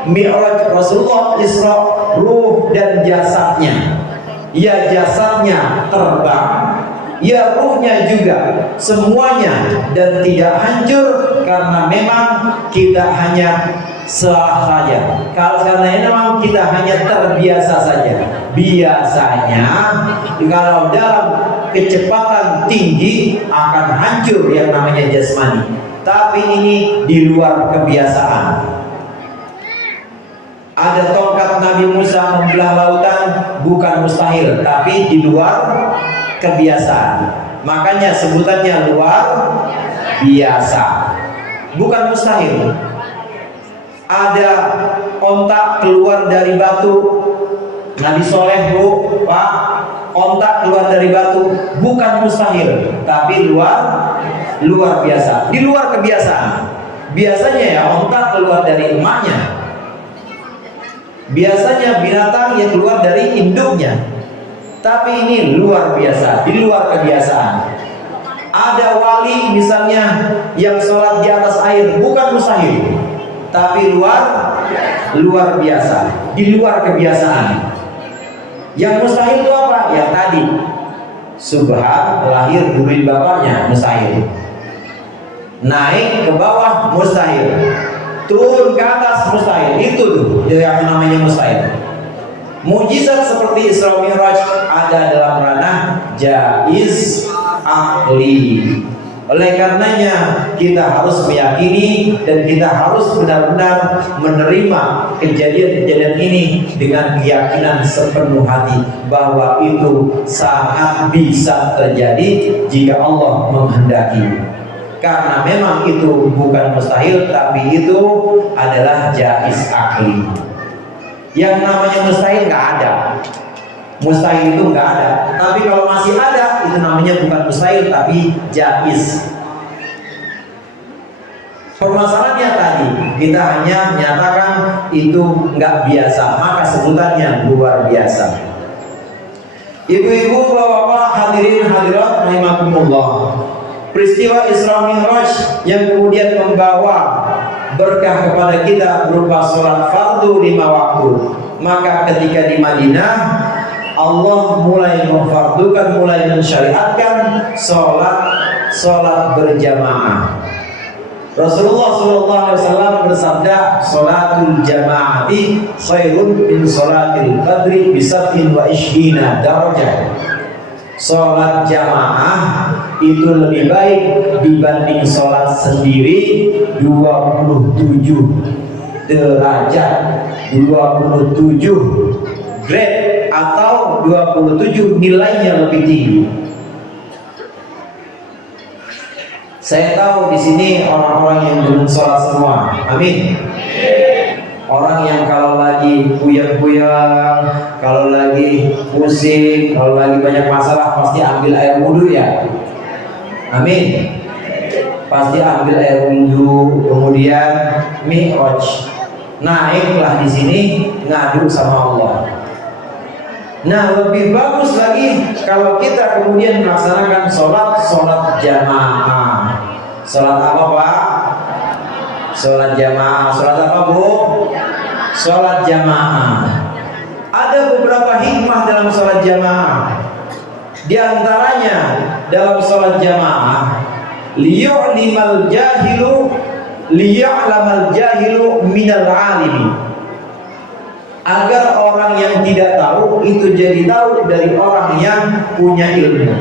Mi'raj, Rasulullah Isra, ruh dan jasadnya, ya jasadnya terbang, ya ruhnya juga, semuanya, dan tidak hancur karena memang kita hanya salah saja. Karena memang kita hanya terbiasa saja. Biasanya kalau dalam kecepatan tinggi akan hancur yang namanya jasmani. Tapi ini di luar kebiasaan. Ada tongkat Nabi Musa membelah lautan, bukan mustahil, tapi di luar kebiasaan. Makanya sebutannya luar biasa, bukan mustahil. Ada ontak keluar dari batu, Nabi Soleh bu, Pak, ontak keluar dari batu, bukan mustahil, tapi luar biasa, di luar kebiasaan. Biasanya ya ontak keluar dari emaknya, biasanya binatang yang keluar dari induknya, tapi ini luar biasa, di luar kebiasaan. Ada wali misalnya yang sholat di atas air, bukan mustahil, tapi luar biasa, di luar kebiasaan. Yang mustahil itu apa? Yang tadi, subhan lahir dari bapaknya, mustahil. Naik ke bawah, mustahil. Turun ke atas, mustahil. Itu tuh yang namanya mustahil. Mujizat seperti Isra Mi'raj ada dalam ranah jaiz akli. Oleh karenanya kita harus meyakini dan kita harus benar-benar menerima kejadian-kejadian ini dengan keyakinan sepenuh hati bahwa itu sangat bisa terjadi jika Allah menghendaki. Karena memang itu bukan mustahil, tapi itu adalah jaiz akli. Yang namanya mustahil nggak ada. Mustahil itu nggak ada. Tapi kalau masih ada, itu namanya bukan mustahil, tapi jaiz. Permasalahannya tadi, kita hanya menyatakan itu nggak biasa, maka sebutannya luar biasa. Ibu-ibu, bapak-bapak, hadirin hadirat rahimakumullah. Peristiwa Isra Mi'raj yang kemudian membawa berkah kepada kita berupa sholat fardu 5 waktu. Maka ketika di Madinah, Allah mulai memfardukan, mulai mensyariatkan sholat berjamaah. Rasulullah SAW bersabda, sholatul jamaati khairun min sholatil qadri bisab'in wa ishrina darajah. Sholat jamaah itu lebih baik dibanding sholat sendiri 27 derajat, 27 grade, atau 27 nilainya lebih tinggi. Saya tahu di sini orang-orang yang belum sholat semua, amin. Orang yang kalau lagi puyeng-puyeng, kalau lagi pusing, kalau lagi banyak masalah pasti ambil air wudhu ya, amin. Pasti ambil air wudhu, kemudian mi'raj, naiklah di sini ngadu sama Allah. Nah, lebih bagus lagi kalau kita kemudian melaksanakan sholat jamaah. Sholat apa Pak? Sholat jamaah. Sholat apa Bu? Sholat jamaah. Ada beberapa hikmah dalam sholat jamaah. Di antaranya dalam sholat jamaah, liya'lamal jahilu minal alimi. Agar orang yang tidak tahu itu jadi tahu dari orang yang punya ilmu.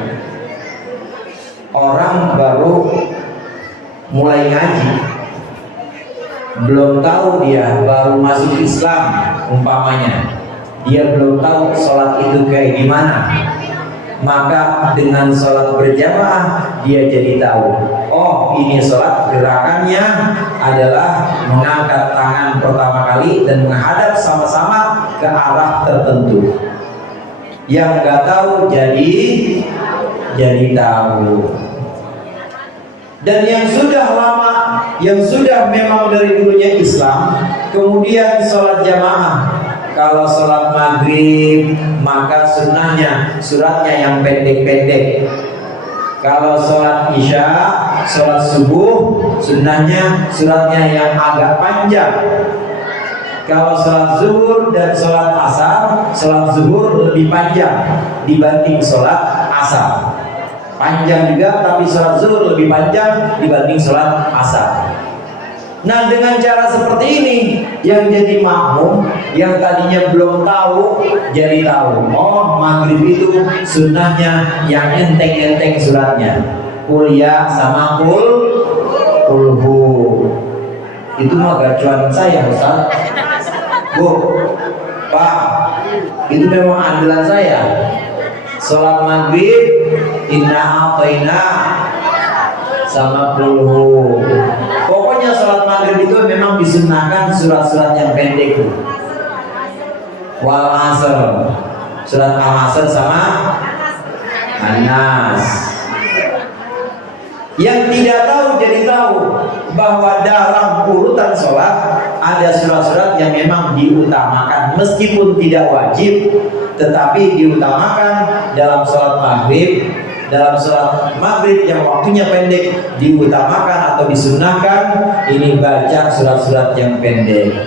Orang baru mulai ngaji, belum tahu, dia baru masuk Islam umpamanya, dia belum tahu sholat itu kayak gimana. Maka dengan sholat berjamaah dia jadi tahu, oh ini sholat gerakannya adalah mengangkat tangan pertama kali dan menghadap sama-sama ke arah tertentu. Yang nggak tahu jadi tahu. Dan yang sudah lama, yang sudah memang dari dulunya Islam, kemudian sholat jamaah. Kalau sholat maghrib, maka sunnahnya suratnya yang pendek-pendek. Kalau sholat isya, sholat subuh, sunnahnya suratnya yang agak panjang. Kalau sholat zuhur dan sholat asar, sholat zuhur lebih panjang dibanding sholat asar. Panjang juga, tapi sholat zuhur lebih panjang dibanding sholat asar. Nah, dengan cara seperti ini, yang jadi makmum, yang tadinya belum tahu, jadi tahu. Oh, maghrib itu sunnahnya yang enteng-enteng suratnya, kuliah sama kulhu. Itu mah gacuan saya, Ustaz. Bu, Pak, itu memang andalan saya. Sholat maghrib, inna a'toina sama kulhu. Pokoknya sholat maghrib itu memang disunnahkan surat-surat yang pendek. Wal asr, surat al-asr sama An-Nas. Yang tidak tahu jadi tahu bahwa dalam urutan sholat ada surat-surat yang memang diutamakan meskipun tidak wajib, tetapi diutamakan dalam sholat maghrib. Dalam sholat maghrib yang waktunya pendek diutamakan atau disunnahkan ini baca surat-surat yang pendek.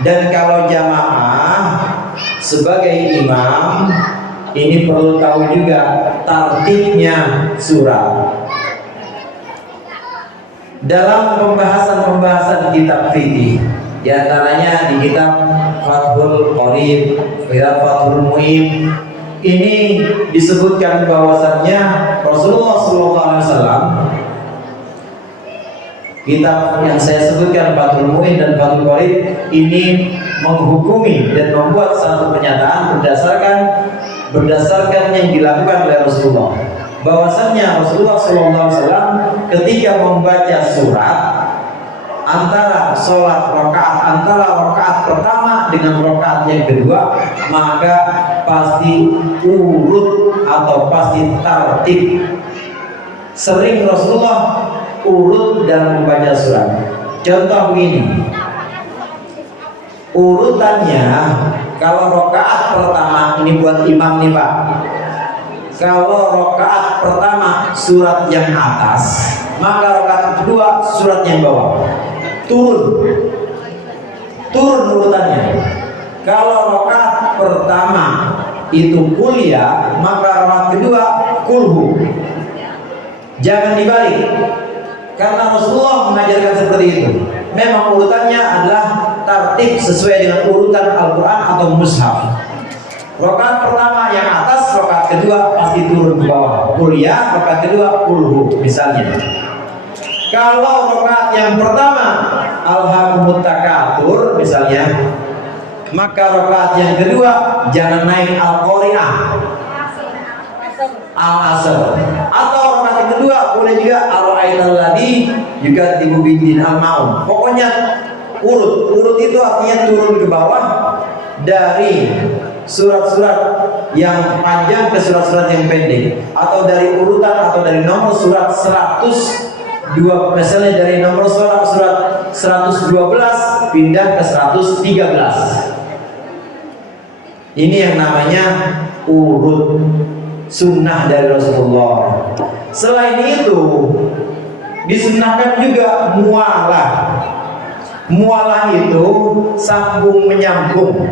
Dan kalau jamaah sebagai imam ini perlu tahu juga tartibnya surat. Dalam pembahasan kitab fikih, di antaranya di kitab Fathul Qorib, Fathul Mu'in, ini disebutkan bahwasannya Rasulullah SAW, kitab yang saya sebutkan Fathul Mu'in dan Fathul Qorib ini menghukumi dan membuat satu pernyataan berdasarkan yang dilakukan oleh Rasulullah. Bahwasannya Rasulullah SAW ketika membaca surat antara rakaat pertama dengan rakaat yang kedua, maka pasti urut atau pasti tertib. Sering Rasulullah urut dalam membaca surat. Contoh begini, urutannya kalau rakaat pertama ini buat imam nih Pak. Kalau rakaat pertama surat yang atas, maka rakaat kedua surat yang bawah. Turun urutannya. Kalau rakaat pertama itu kuliah, maka rakaat kedua kulhu. Jangan dibalik. Karena Rasulullah mengajarkan seperti itu. Memang urutannya adalah tertib sesuai dengan urutan Al-Quran atau mushaf. Rakaat pertama yang atas, rakaat kedua pasti turun ke bawah. Kuliah, rakaat kedua kulhu misalnya. Kalau rakaat yang pertama alhaakumut takatsur misalnya, maka rakaat yang kedua jangan naik al-qari'ah, al-asr. Atau rakaat yang kedua boleh juga al-aital ladzi juga dibubidin al-maun. Pokoknya urut itu artinya turun ke bawah dari surat-surat yang panjang ke surat-surat yang pendek, atau dari urutan atau dari nomor surat 102, misalnya dari nomor surat 112 pindah ke 113. Ini yang namanya urut sunnah dari Rasulullah. Selain itu disunnahkan juga mualah. Mualah itu sambung menyambung.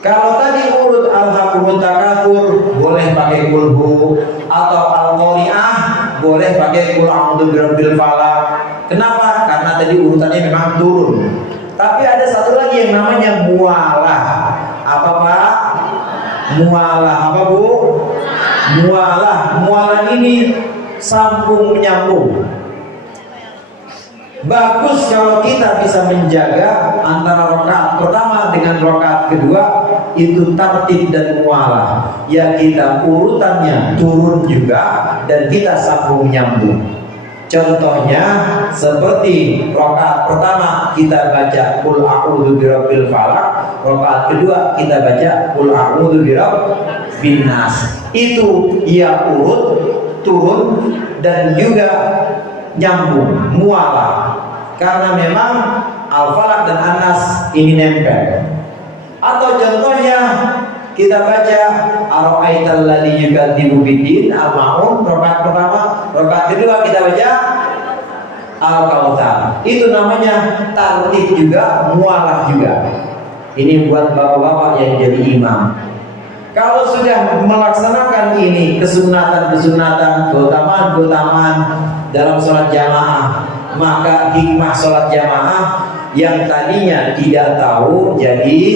Kalau tadi urut alhaakumut takatsur boleh pakai kulhu, atau al-qari'ah boleh pakai qul a'udzu birabbil falaq. Kenapa? Karena tadi urutannya memang turun. Tapi ada satu lagi yang namanya mualah. Apa Pak? Mualah apa Bu? Mualah ini sambung menyambung. Bagus kalau kita bisa menjaga antara rakaat pertama dengan rakaat kedua itu tertib dan mualah. Ya kita urutannya turun juga dan kita sambung menyambung. Contohnya seperti rakaat pertama kita baca qul a'udzu birabbil falaq, rakaat kedua kita baca qul a'udzu birabbin nas. Itu ya urut, turun dan juga nyambung, mualah. Karena memang al-falaq dan an-nas ini nempel. Atau contohnya kita baca ara'aital ladzi yukadzibu biddin al-maun, rakaat pertama, rakaat kedua kita baca al-kautsar. Itu namanya tartib juga, mualah juga. Ini buat bapak-bapak yang jadi imam. Kalau sudah melaksanakan ini kesunatan-kesunatan, keutamaan-keutamaan dalam sholat jamaah, maka hikmah sholat jamaah yang tadinya tidak tahu jadi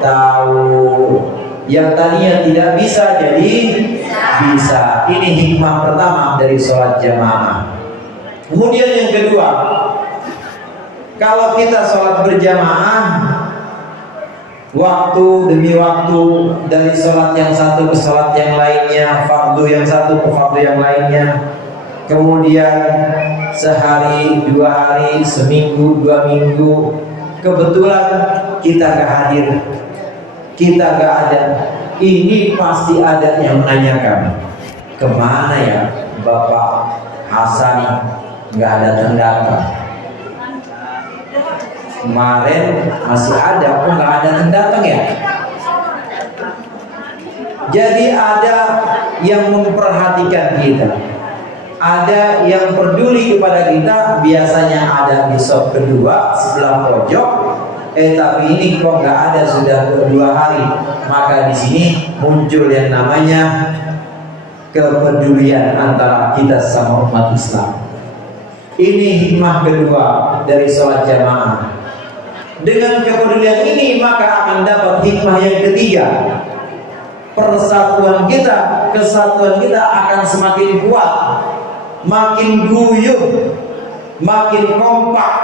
tahu, yang tadinya tidak bisa jadi bisa. Ini hikmah pertama dari sholat jamaah. Kemudian yang kedua, Kalau kita sholat berjamaah, waktu demi waktu, dari sholat yang satu ke sholat yang lainnya, fardu yang satu ke fardu yang lainnya, kemudian sehari, 2 hari, seminggu, 2 minggu, kebetulan kita gak hadir, kita gak ada, ini pasti ada yang menanyakan, kemana ya Bapak Hasan gak datang-datang? Kemarin masih ada, kok nggak ada yang datang ya? Jadi ada yang memperhatikan kita, ada yang peduli kepada kita. Biasanya ada di sop kedua sebelah pojok, tapi ini kok nggak ada sudah 2 hari. Maka di sini muncul yang namanya kepedulian antara kita sama umat Islam. Ini hikmah kedua dari sholat jamaah. Dengan kepedulian ini maka akan dapat hikmah yang ketiga. Persatuan kita, kesatuan kita akan semakin kuat, makin guyup, makin kompak.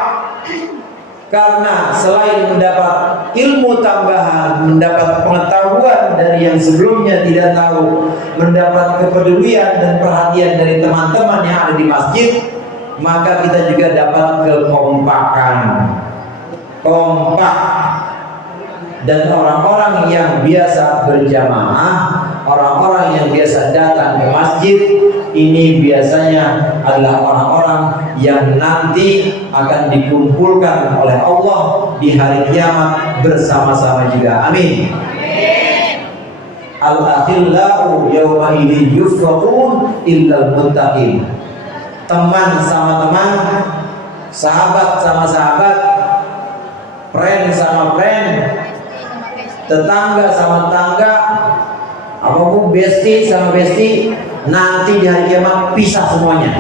Karena selain mendapat ilmu tambahan, mendapat pengetahuan dari yang sebelumnya tidak tahu, mendapat kepedulian dan perhatian dari teman-teman yang ada di masjid, maka kita juga dapat kekompakan. Kompak. Dan orang-orang yang biasa berjamaah, orang-orang yang biasa datang ke masjid, ini biasanya adalah orang-orang yang nanti akan dikumpulkan oleh Allah di hari kiamat bersama-sama juga. Amin. Al-akhillau yawma idin yufraqun illal muttaqin. Teman sama teman, sahabat sama sahabat, friend sama friend, tetangga sama tetangga, apapun bestie sama bestie, nanti di hari kiamat pisah semuanya.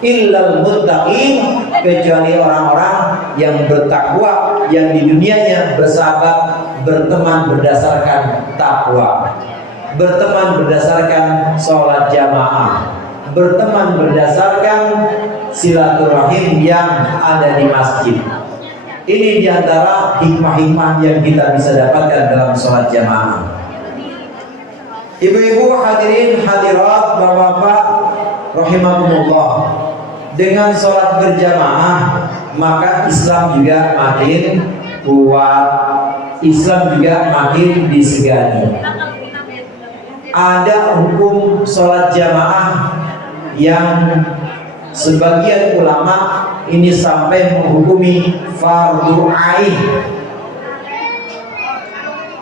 Illal muttaqin, kecuali orang-orang yang bertakwa, yang di dunianya bersahabat, berteman berdasarkan takwa, berteman berdasarkan sholat jamaah, berteman berdasarkan silaturahim yang ada di masjid. Ini diantara hikmah-hikmah yang kita bisa dapatkan dalam sholat jamaah. Ibu-ibu hadirin hadirat, bapak-bapak rahimakumullah, dengan sholat berjamaah maka Islam juga makin kuat, Islam juga makin disegani. Ada hukum sholat jamaah yang sebagian ulama ini sampai menghukumi fardu ain.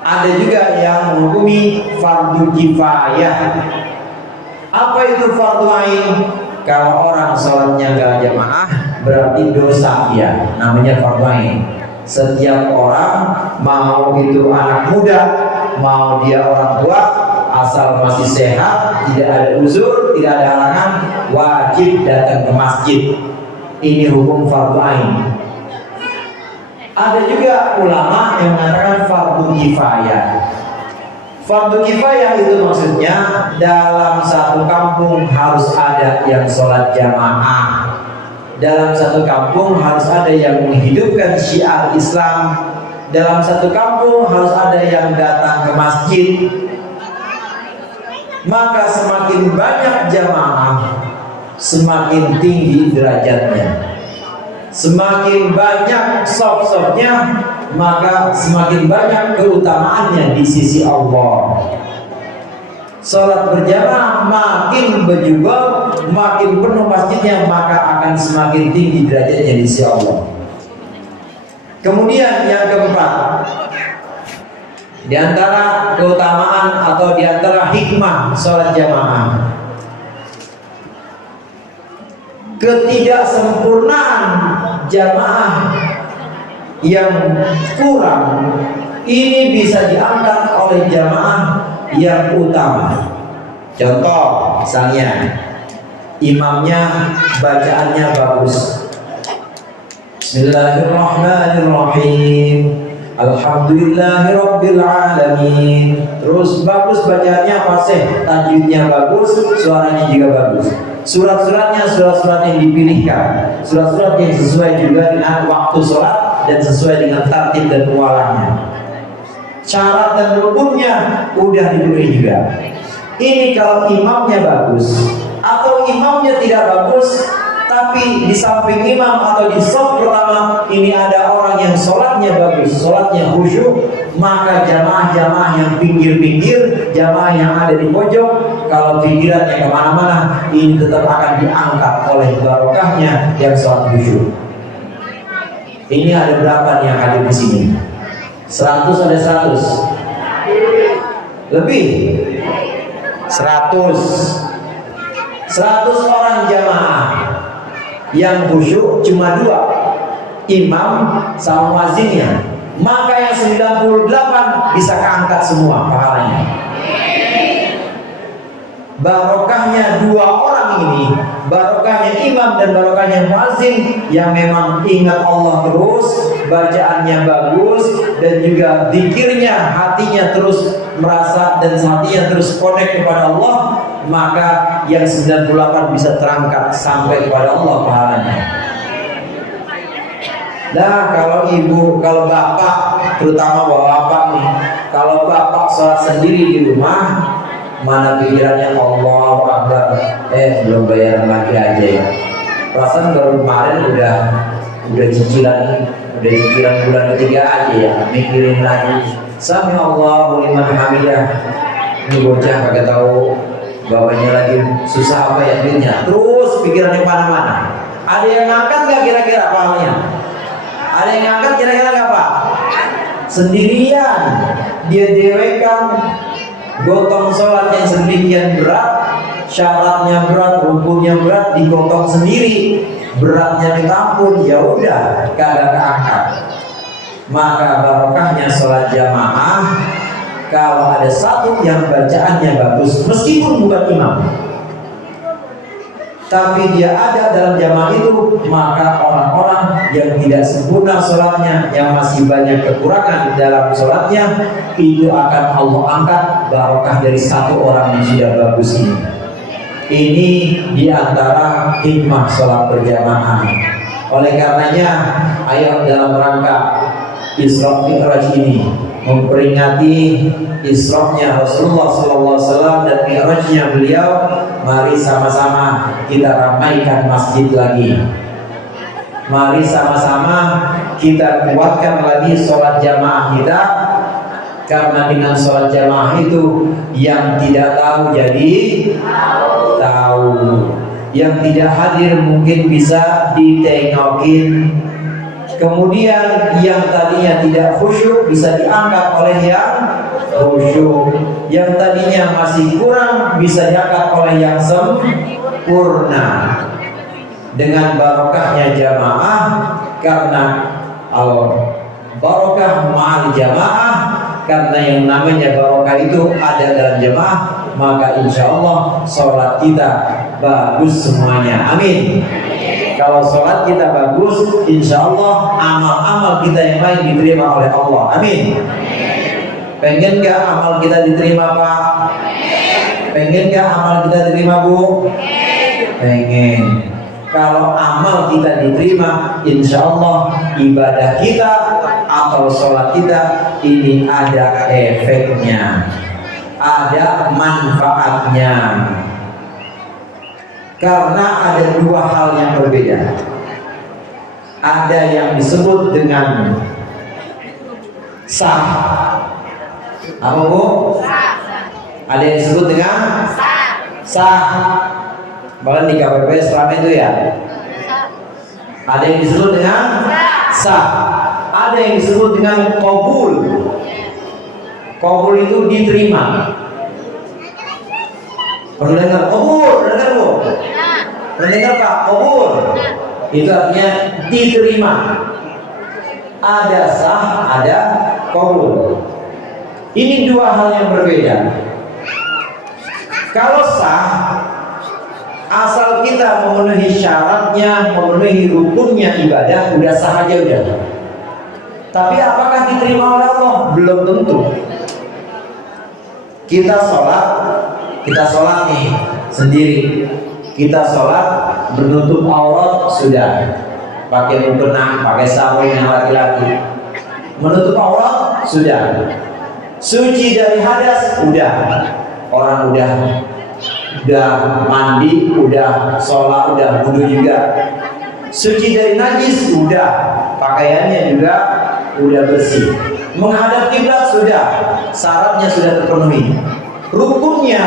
Ada juga yang menghukumi fardu kifayah. Apa itu fardu ain? Kalau orang sholatnya nggak jamaah berarti dosa dia, namanya fardu ain. Setiap orang, mau itu anak muda, mau dia orang tua, asal masih sehat, tidak ada uzur, tidak ada halangan, wajib datang ke masjid. Ini hukum fardu ain. Ada juga ulama yang mengatakan fardu kifayah. Fardu kifayah itu maksudnya dalam satu kampung harus ada yang sholat jamaah. Dalam satu kampung harus ada yang menghidupkan syiar Islam. Dalam satu kampung harus ada yang datang ke masjid. Maka semakin banyak jamaah, semakin tinggi derajatnya. Semakin banyak sop-sopnya, maka semakin banyak keutamaannya di sisi Allah. Sholat berjamaah makin berjubel, makin penuh masjidnya, maka akan semakin tinggi derajatnya di sisi Allah. Kemudian yang keempat, di antara keutamaan atau di antara hikmah sholat jamaah, ketidaksempurnaan jamaah yang kurang ini bisa diangkat oleh jamaah yang utama. Contoh misalnya imamnya bacaannya bagus, Bismillahirrahmanirrahim, Alhamdulillahirabbil alamin. Terus bagus bacaannya, fasih, tajwidnya bagus, suaranya juga bagus. Surat-suratnya surat-surat yang dipilihkan, surat-surat yang sesuai juga dengan waktu sholat dan sesuai dengan tartib dan mualanya. Syarat dan rukunnya udah dipenuhi juga. Ini kalau imamnya bagus, atau imamnya tidak bagus, tapi di samping imam atau di shaf pertama ini ada orang yang sholatnya bagus, sholatnya khusyuk, maka jamaah-jamaah yang pinggir-pinggir, jamaah yang ada di pojok, kalau pikirannya kemana-mana, ini tetap akan diangkat oleh barokahnya yang sholat khusyuk. Ini ada berapa nih yang hadir di sini? 100 ada 100? Lebih? 100 orang jamaah yang khusyuk cuma 2, imam sama muazzinnya, maka yang 98 bisa keangkat semua pahalanya. Barokahnya 2 orang ini, barokahnya imam dan barokahnya muazzin yang memang ingat Allah terus, bacaannya bagus, dan juga zikirnya, hatinya terus merasa dan hatinya terus connect kepada Allah, maka yang 98 bisa terangkat sampai kepada Allah pahalanya. Nah, kalau ibu, kalau bapak, terutama bapak nih, kalau bapak sholat sendiri di rumah, mana pikirannya Allah Akbar, belum bayaran lagi aja ya. Perasaan baru kemarin udah cicilan bulan ketiga aja ya, mikirin lagi. Sami Allahu liman hamidah. Ini bocah kagak tahu bawanya lagi susah apa ya duitnya. Terus pikirannya mana-mana. Ada yang ngangkat nggak kira-kira pahalnya? Ada yang ngangkat kira-kira nggak Pak? Sendirian, dia dewekan, gotong sholat yang sedemikian berat, syaratnya berat, rukunnya berat, digotong sendiri, beratnya ditampun, ya udah kagak keangkat. Maka barokahnya sholat jamaah kalau ada satu yang bacaannya bagus, meskipun bukan imam, tapi dia ada dalam jamaah itu, maka orang-orang yang tidak sempurna sholatnya, yang masih banyak kekurangan dalam sholatnya, itu akan Allah angkat barokah dari satu orang yang sudah bagus ini. Ini diantara hikmah sholat berjamaah. Oleh karenanya, ayo dalam rangka Isra Mi'raj ini memperingati Isra-nya Rasulullah SAW dan Mi'rajnya beliau, mari sama-sama kita ramaikan masjid lagi. Mari sama-sama kita kuatkan lagi sholat jamaah kita, karena dengan sholat jamaah itu yang tidak tahu jadi tahu, yang tidak hadir mungkin bisa ditengokin. Kemudian yang tadinya tidak khusyuk bisa diangkat oleh yang khusyuk, yang tadinya masih kurang bisa diangkat oleh yang sempurna. Dengan barokahnya jamaah, karena barokah ma'al jamaah, karena yang namanya barokah itu ada dalam jamaah, maka insya Allah sholat kita bagus semuanya. Amin. Kalau sholat kita bagus, insya Allah amal-amal kita yang lain diterima oleh Allah. Amin. Pengen gak amal kita diterima Pak? Pengen gak amal kita diterima Bu? Pengen. Kalau amal kita diterima, insya Allah ibadah kita atau sholat kita ini ada efeknya, ada manfaatnya. Karena ada 2 hal yang berbeda. Ada yang disebut dengan sah. Apa Bu? Ada yang disebut dengan sah. Bahkan di KPPS ramai itu ya. Ada yang disebut dengan sah. Ada yang disebut dengan qabul. Qabul itu diterima. Pernah dengar qabul? Dengar Bu? Mendengar Pak, qabul itu artinya diterima. Ada sah, ada qabul. Ini 2 hal yang berbeda. Kalau sah, asal kita memenuhi syaratnya, memenuhi rukunnya ibadah, udah sah aja udah. Tapi apakah diterima oleh Allah? Belum tentu. Kita sholat nih sendiri. Kita sholat menutup aurat sudah, pakai mukena, pakai sarung yang laki-laki. Menutup aurat sudah. Suci dari hadas udah. Orang udah mandi, udah sholat, udah wudu juga. Suci dari najis udah, pakaiannya juga udah bersih. Menghadap kiblat sudah, syaratnya sudah terpenuhi. Rukunnya,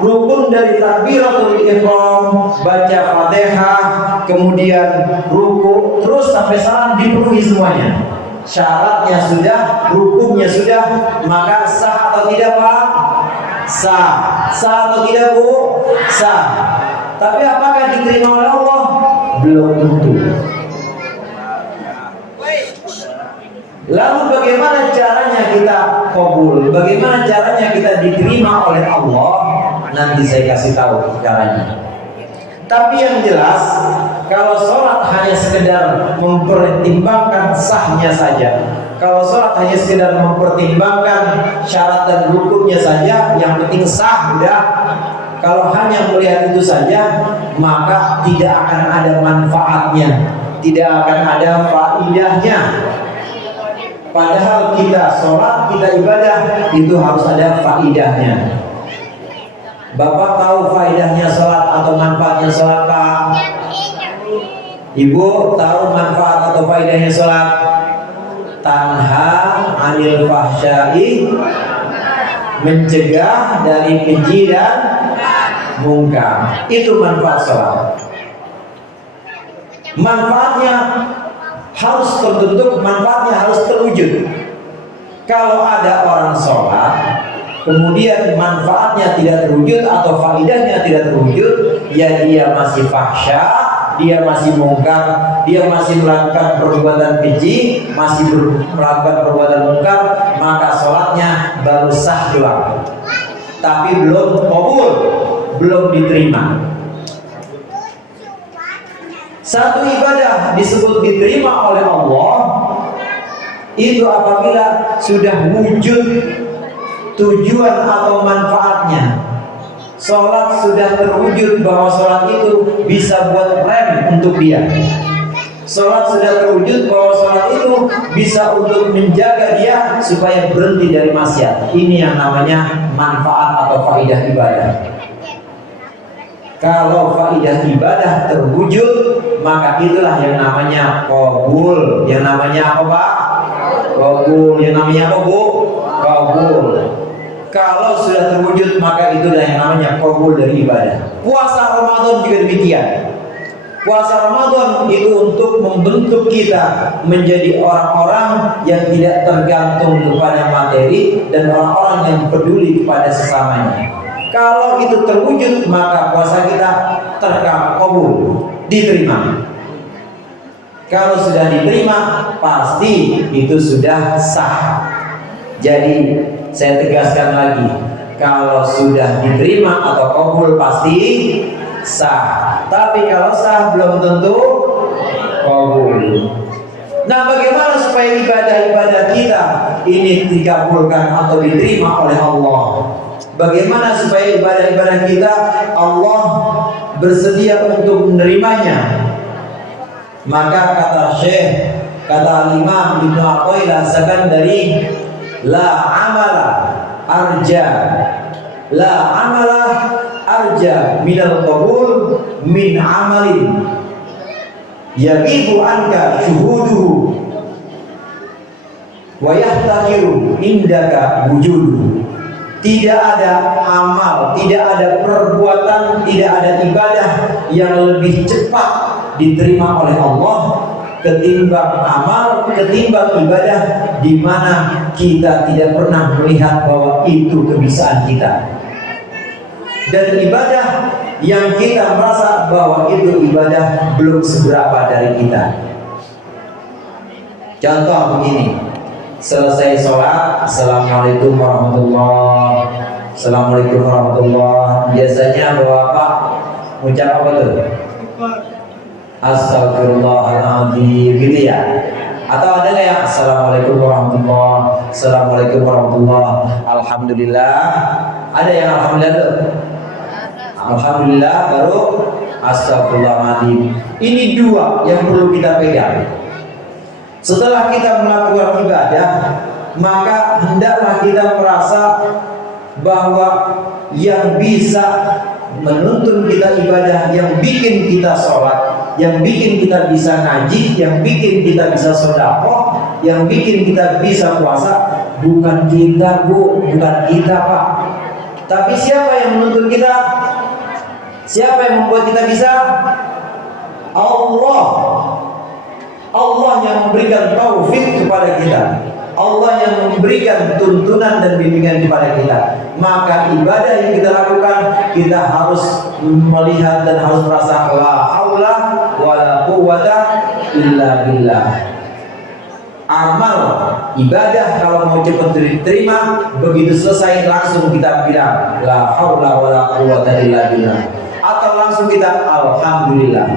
rukun dari takbiratul ihram, baca Fatihah, kemudian ruku, terus sampai salam dipenuhi semuanya. Syaratnya sudah, rukunnya sudah, maka sah atau tidak Pak? Sah. Sah atau tidak Bu? Sah. Tapi apakah diterima oleh Allah? Belum tentu. Lalu bagaimana caranya kita kabul? Bagaimana caranya kita diterima oleh Allah? Nanti saya kasih tahu caranya. Tapi yang jelas, kalau sholat hanya sekedar mempertimbangkan sahnya saja, kalau sholat hanya sekedar mempertimbangkan syarat dan rukunnya saja, yang penting sah udah. Kalau hanya melihat itu saja, maka tidak akan ada manfaatnya, tidak akan ada faidahnya. Padahal kita sholat, kita ibadah, itu harus ada faidahnya. Bapak tahu faidahnya sholat atau manfaatnya sholat Pak? Ibu tahu manfaat atau faidahnya sholat? Tanha anil fahsyai, mencegah dari keji dan mungkar. Itu manfaat sholat. Manfaatnya harus terbentuk, manfaatnya harus terwujud. Kalau ada orang sholat, kemudian manfaatnya tidak terwujud atau faidahnya tidak terwujud, ya dia masih fahsya, dia masih mungkar, dia masih melakukan perbuatan keji, masih melakukan perbuatan mungkar, maka sholatnya baru sah doang, tapi belum qabul, belum diterima. Satu ibadah disebut diterima oleh Allah itu apabila sudah wujud tujuan atau manfaatnya. Sholat sudah terwujud bahwa sholat itu bisa buat rem untuk dia. Sholat sudah terwujud bahwa sholat itu bisa untuk menjaga dia supaya berhenti dari maksiat. Ini yang namanya manfaat atau faidah ibadah. Kalau faidah ibadah terwujud, maka itulah yang namanya qabul. Yang namanya apa Pak? Qabul. Yang namanya apa Bu? Qabul. Kalau sudah terwujud, maka itulah yang namanya qabul dari ibadah. Puasa Ramadan juga demikian. Puasa Ramadan itu untuk membentuk kita menjadi orang-orang yang tidak tergantung kepada materi dan orang-orang yang peduli kepada sesamanya. Kalau itu terwujud, maka puasa kita terkabul, diterima. Kalau sudah diterima, pasti itu sudah sah. Jadi saya tegaskan lagi, kalau sudah diterima atau kabul pasti sah. Tapi kalau sah belum tentu kabul. Nah, bagaimana supaya ibadah-ibadah kita ini dikabulkan atau diterima oleh Allah? Bagaimana supaya ibadah-ibadah kita Allah bersedia untuk menerimanya? Maka kata Syekh, kata Imam Ibnu Athaillah Sakandari, la amala arja, la amala arja minal qabul min amalin yaqibu anka syuhuduhu wa yahtaqiru indaka wujuduhu. Tidak ada amal, tidak ada perbuatan, tidak ada ibadah yang lebih cepat diterima oleh Allah ketimbang amal, ketimbang ibadah di mana kita tidak pernah melihat bahwa itu kebisaan kita. Dan ibadah yang kita merasa bahwa itu ibadah belum seberapa dari kita. Contoh begini. Selesai sholat, assalamualaikum warahmatullah, assalamualaikum warahmatullah. Biasanya bapak ucap apa tuh? Astagfirullahaladzim, gitu ya? Atau ada nggak yang assalamualaikum warahmatullah, assalamualaikum warahmatullah, alhamdulillah? Ada yang alhamdulillah tuh? Alhamdulillah, baru astagfirullahaladzim. Ini dua yang perlu kita pegang. Setelah kita melakukan ibadah, maka hendaklah kita merasa bahwa yang bisa menuntun kita ibadah, yang bikin kita sholat, yang bikin kita bisa ngaji, yang bikin kita bisa sedekah, yang bikin kita bisa puasa, bukan kita Bu, bukan kita Pak. Tapi siapa yang menuntun kita? Siapa yang membuat kita bisa? Allah. Allah yang memberikan taufik kepada kita. Allah yang memberikan tuntunan dan bimbingan kepada kita. Maka ibadah yang kita lakukan, kita harus melihat dan harus merasa la haula wala quwwata illa billah. Amal ibadah kalau mau cepat diterima, begitu selesai langsung kita bilang la haula wala quwwata illa billah, atau langsung kita alhamdulillah.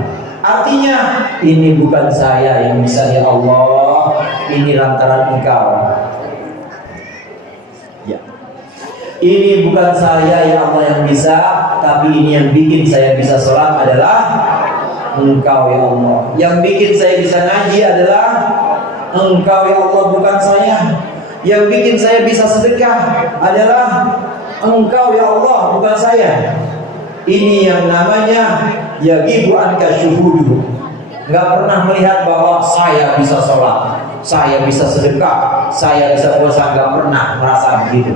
Artinya ini bukan saya yang bisa, ya Allah, ini lantaran Engkau. Ya. Ini bukan saya ya Allah yang bisa, tapi ini yang bikin saya bisa sholat adalah Engkau ya Allah. Yang bikin saya bisa ngaji adalah Engkau ya Allah, bukan saya. Yang bikin saya bisa sedekah adalah Engkau ya Allah, bukan saya. Ini yang namanya yagibu anka syuhudu. Nggak pernah melihat bahwa saya bisa sholat, saya bisa sedekah, saya bisa puasa, nggak pernah merasa begitu.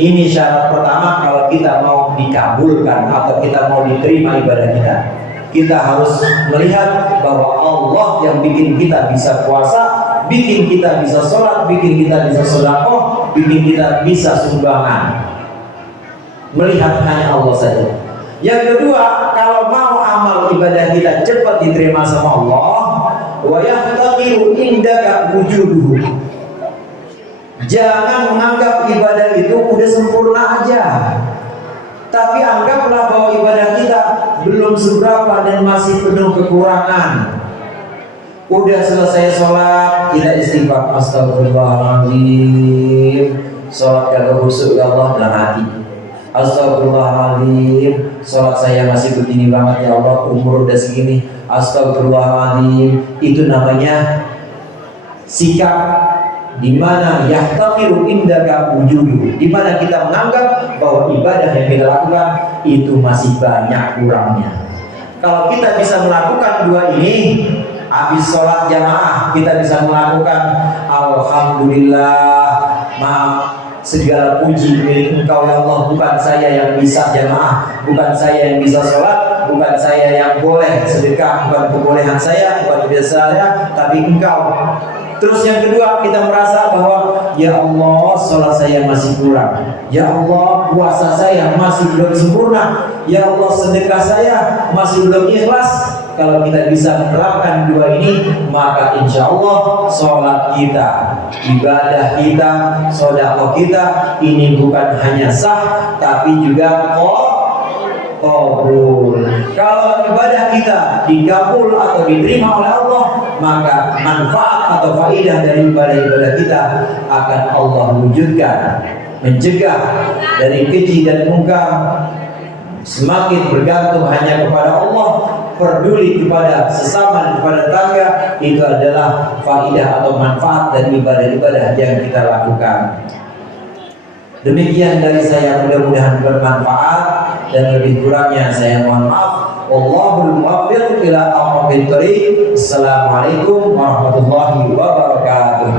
Ini syarat pertama kalau kita mau dikabulkan atau kita mau diterima ibadah kita. Kita harus melihat bahwa Allah yang bikin kita bisa puasa, bikin kita bisa sholat, bikin kita bisa sedekah, bikin kita bisa sumbangan. Melihat hanya Allah saja. Yang kedua, kalau mau amal ibadah kita cepat diterima sama Allah, wa yahtaqiru indaka wujuduhu. Jangan menganggap ibadah itu udah sempurna aja. Tapi anggaplah bahwa ibadah kita belum seberapa dan masih penuh kekurangan. Udah selesai sholat, kita istighfar, astagfirullahaladzim. Sholat kagak khusyuk ya Allah dalam hati. Astagfirullahaladzim, sholat saya masih begini banget ya Allah, umur udah segini. Astagfirullahaladzim. Itu namanya sikap di mana yahtaqiru indaka wujudu, di mana kita menganggap bahwa ibadah yang kita lakukan itu masih banyak kurangnya. Kalau kita bisa melakukan dua ini, habis sholat jamaah kita bisa melakukan alhamdulillah, maaf, segala puji milik Engkau ya Allah, bukan saya yang bisa jamaah, bukan saya yang bisa sholat, bukan saya yang boleh sedekah, bukan kebolehan saya, bukan biasa saya, tapi Engkau. Terus yang kedua, kita merasa bahwa ya Allah, sholat saya masih kurang, ya Allah, puasa saya masih belum sempurna, ya Allah, sedekah saya masih belum ikhlas. Kalau kita bisa menerapkan dua ini, maka insya Allah sholat kita, ibadah kita, sedekah kita ini bukan hanya sah, tapi juga qabul. Kalau ibadah kita dikabul atau diterima oleh Allah, maka manfaat atau faidah dari ibadah-ibadah kita akan Allah wujudkan, mencegah dari keji dan mungkar, semakin bergantung hanya kepada Allah, peduli kepada sesama dan kepada tetangga. Itu adalah faidah atau manfaat dari ibadah-ibadah yang kita lakukan. Demikian dari saya, mudah-mudahan bermanfaat, dan lebih kurangnya saya mohon maaf. Wallahul muwaffiq ila aqwamit thoriq. Assalamualaikum warahmatullahi wabarakatuh.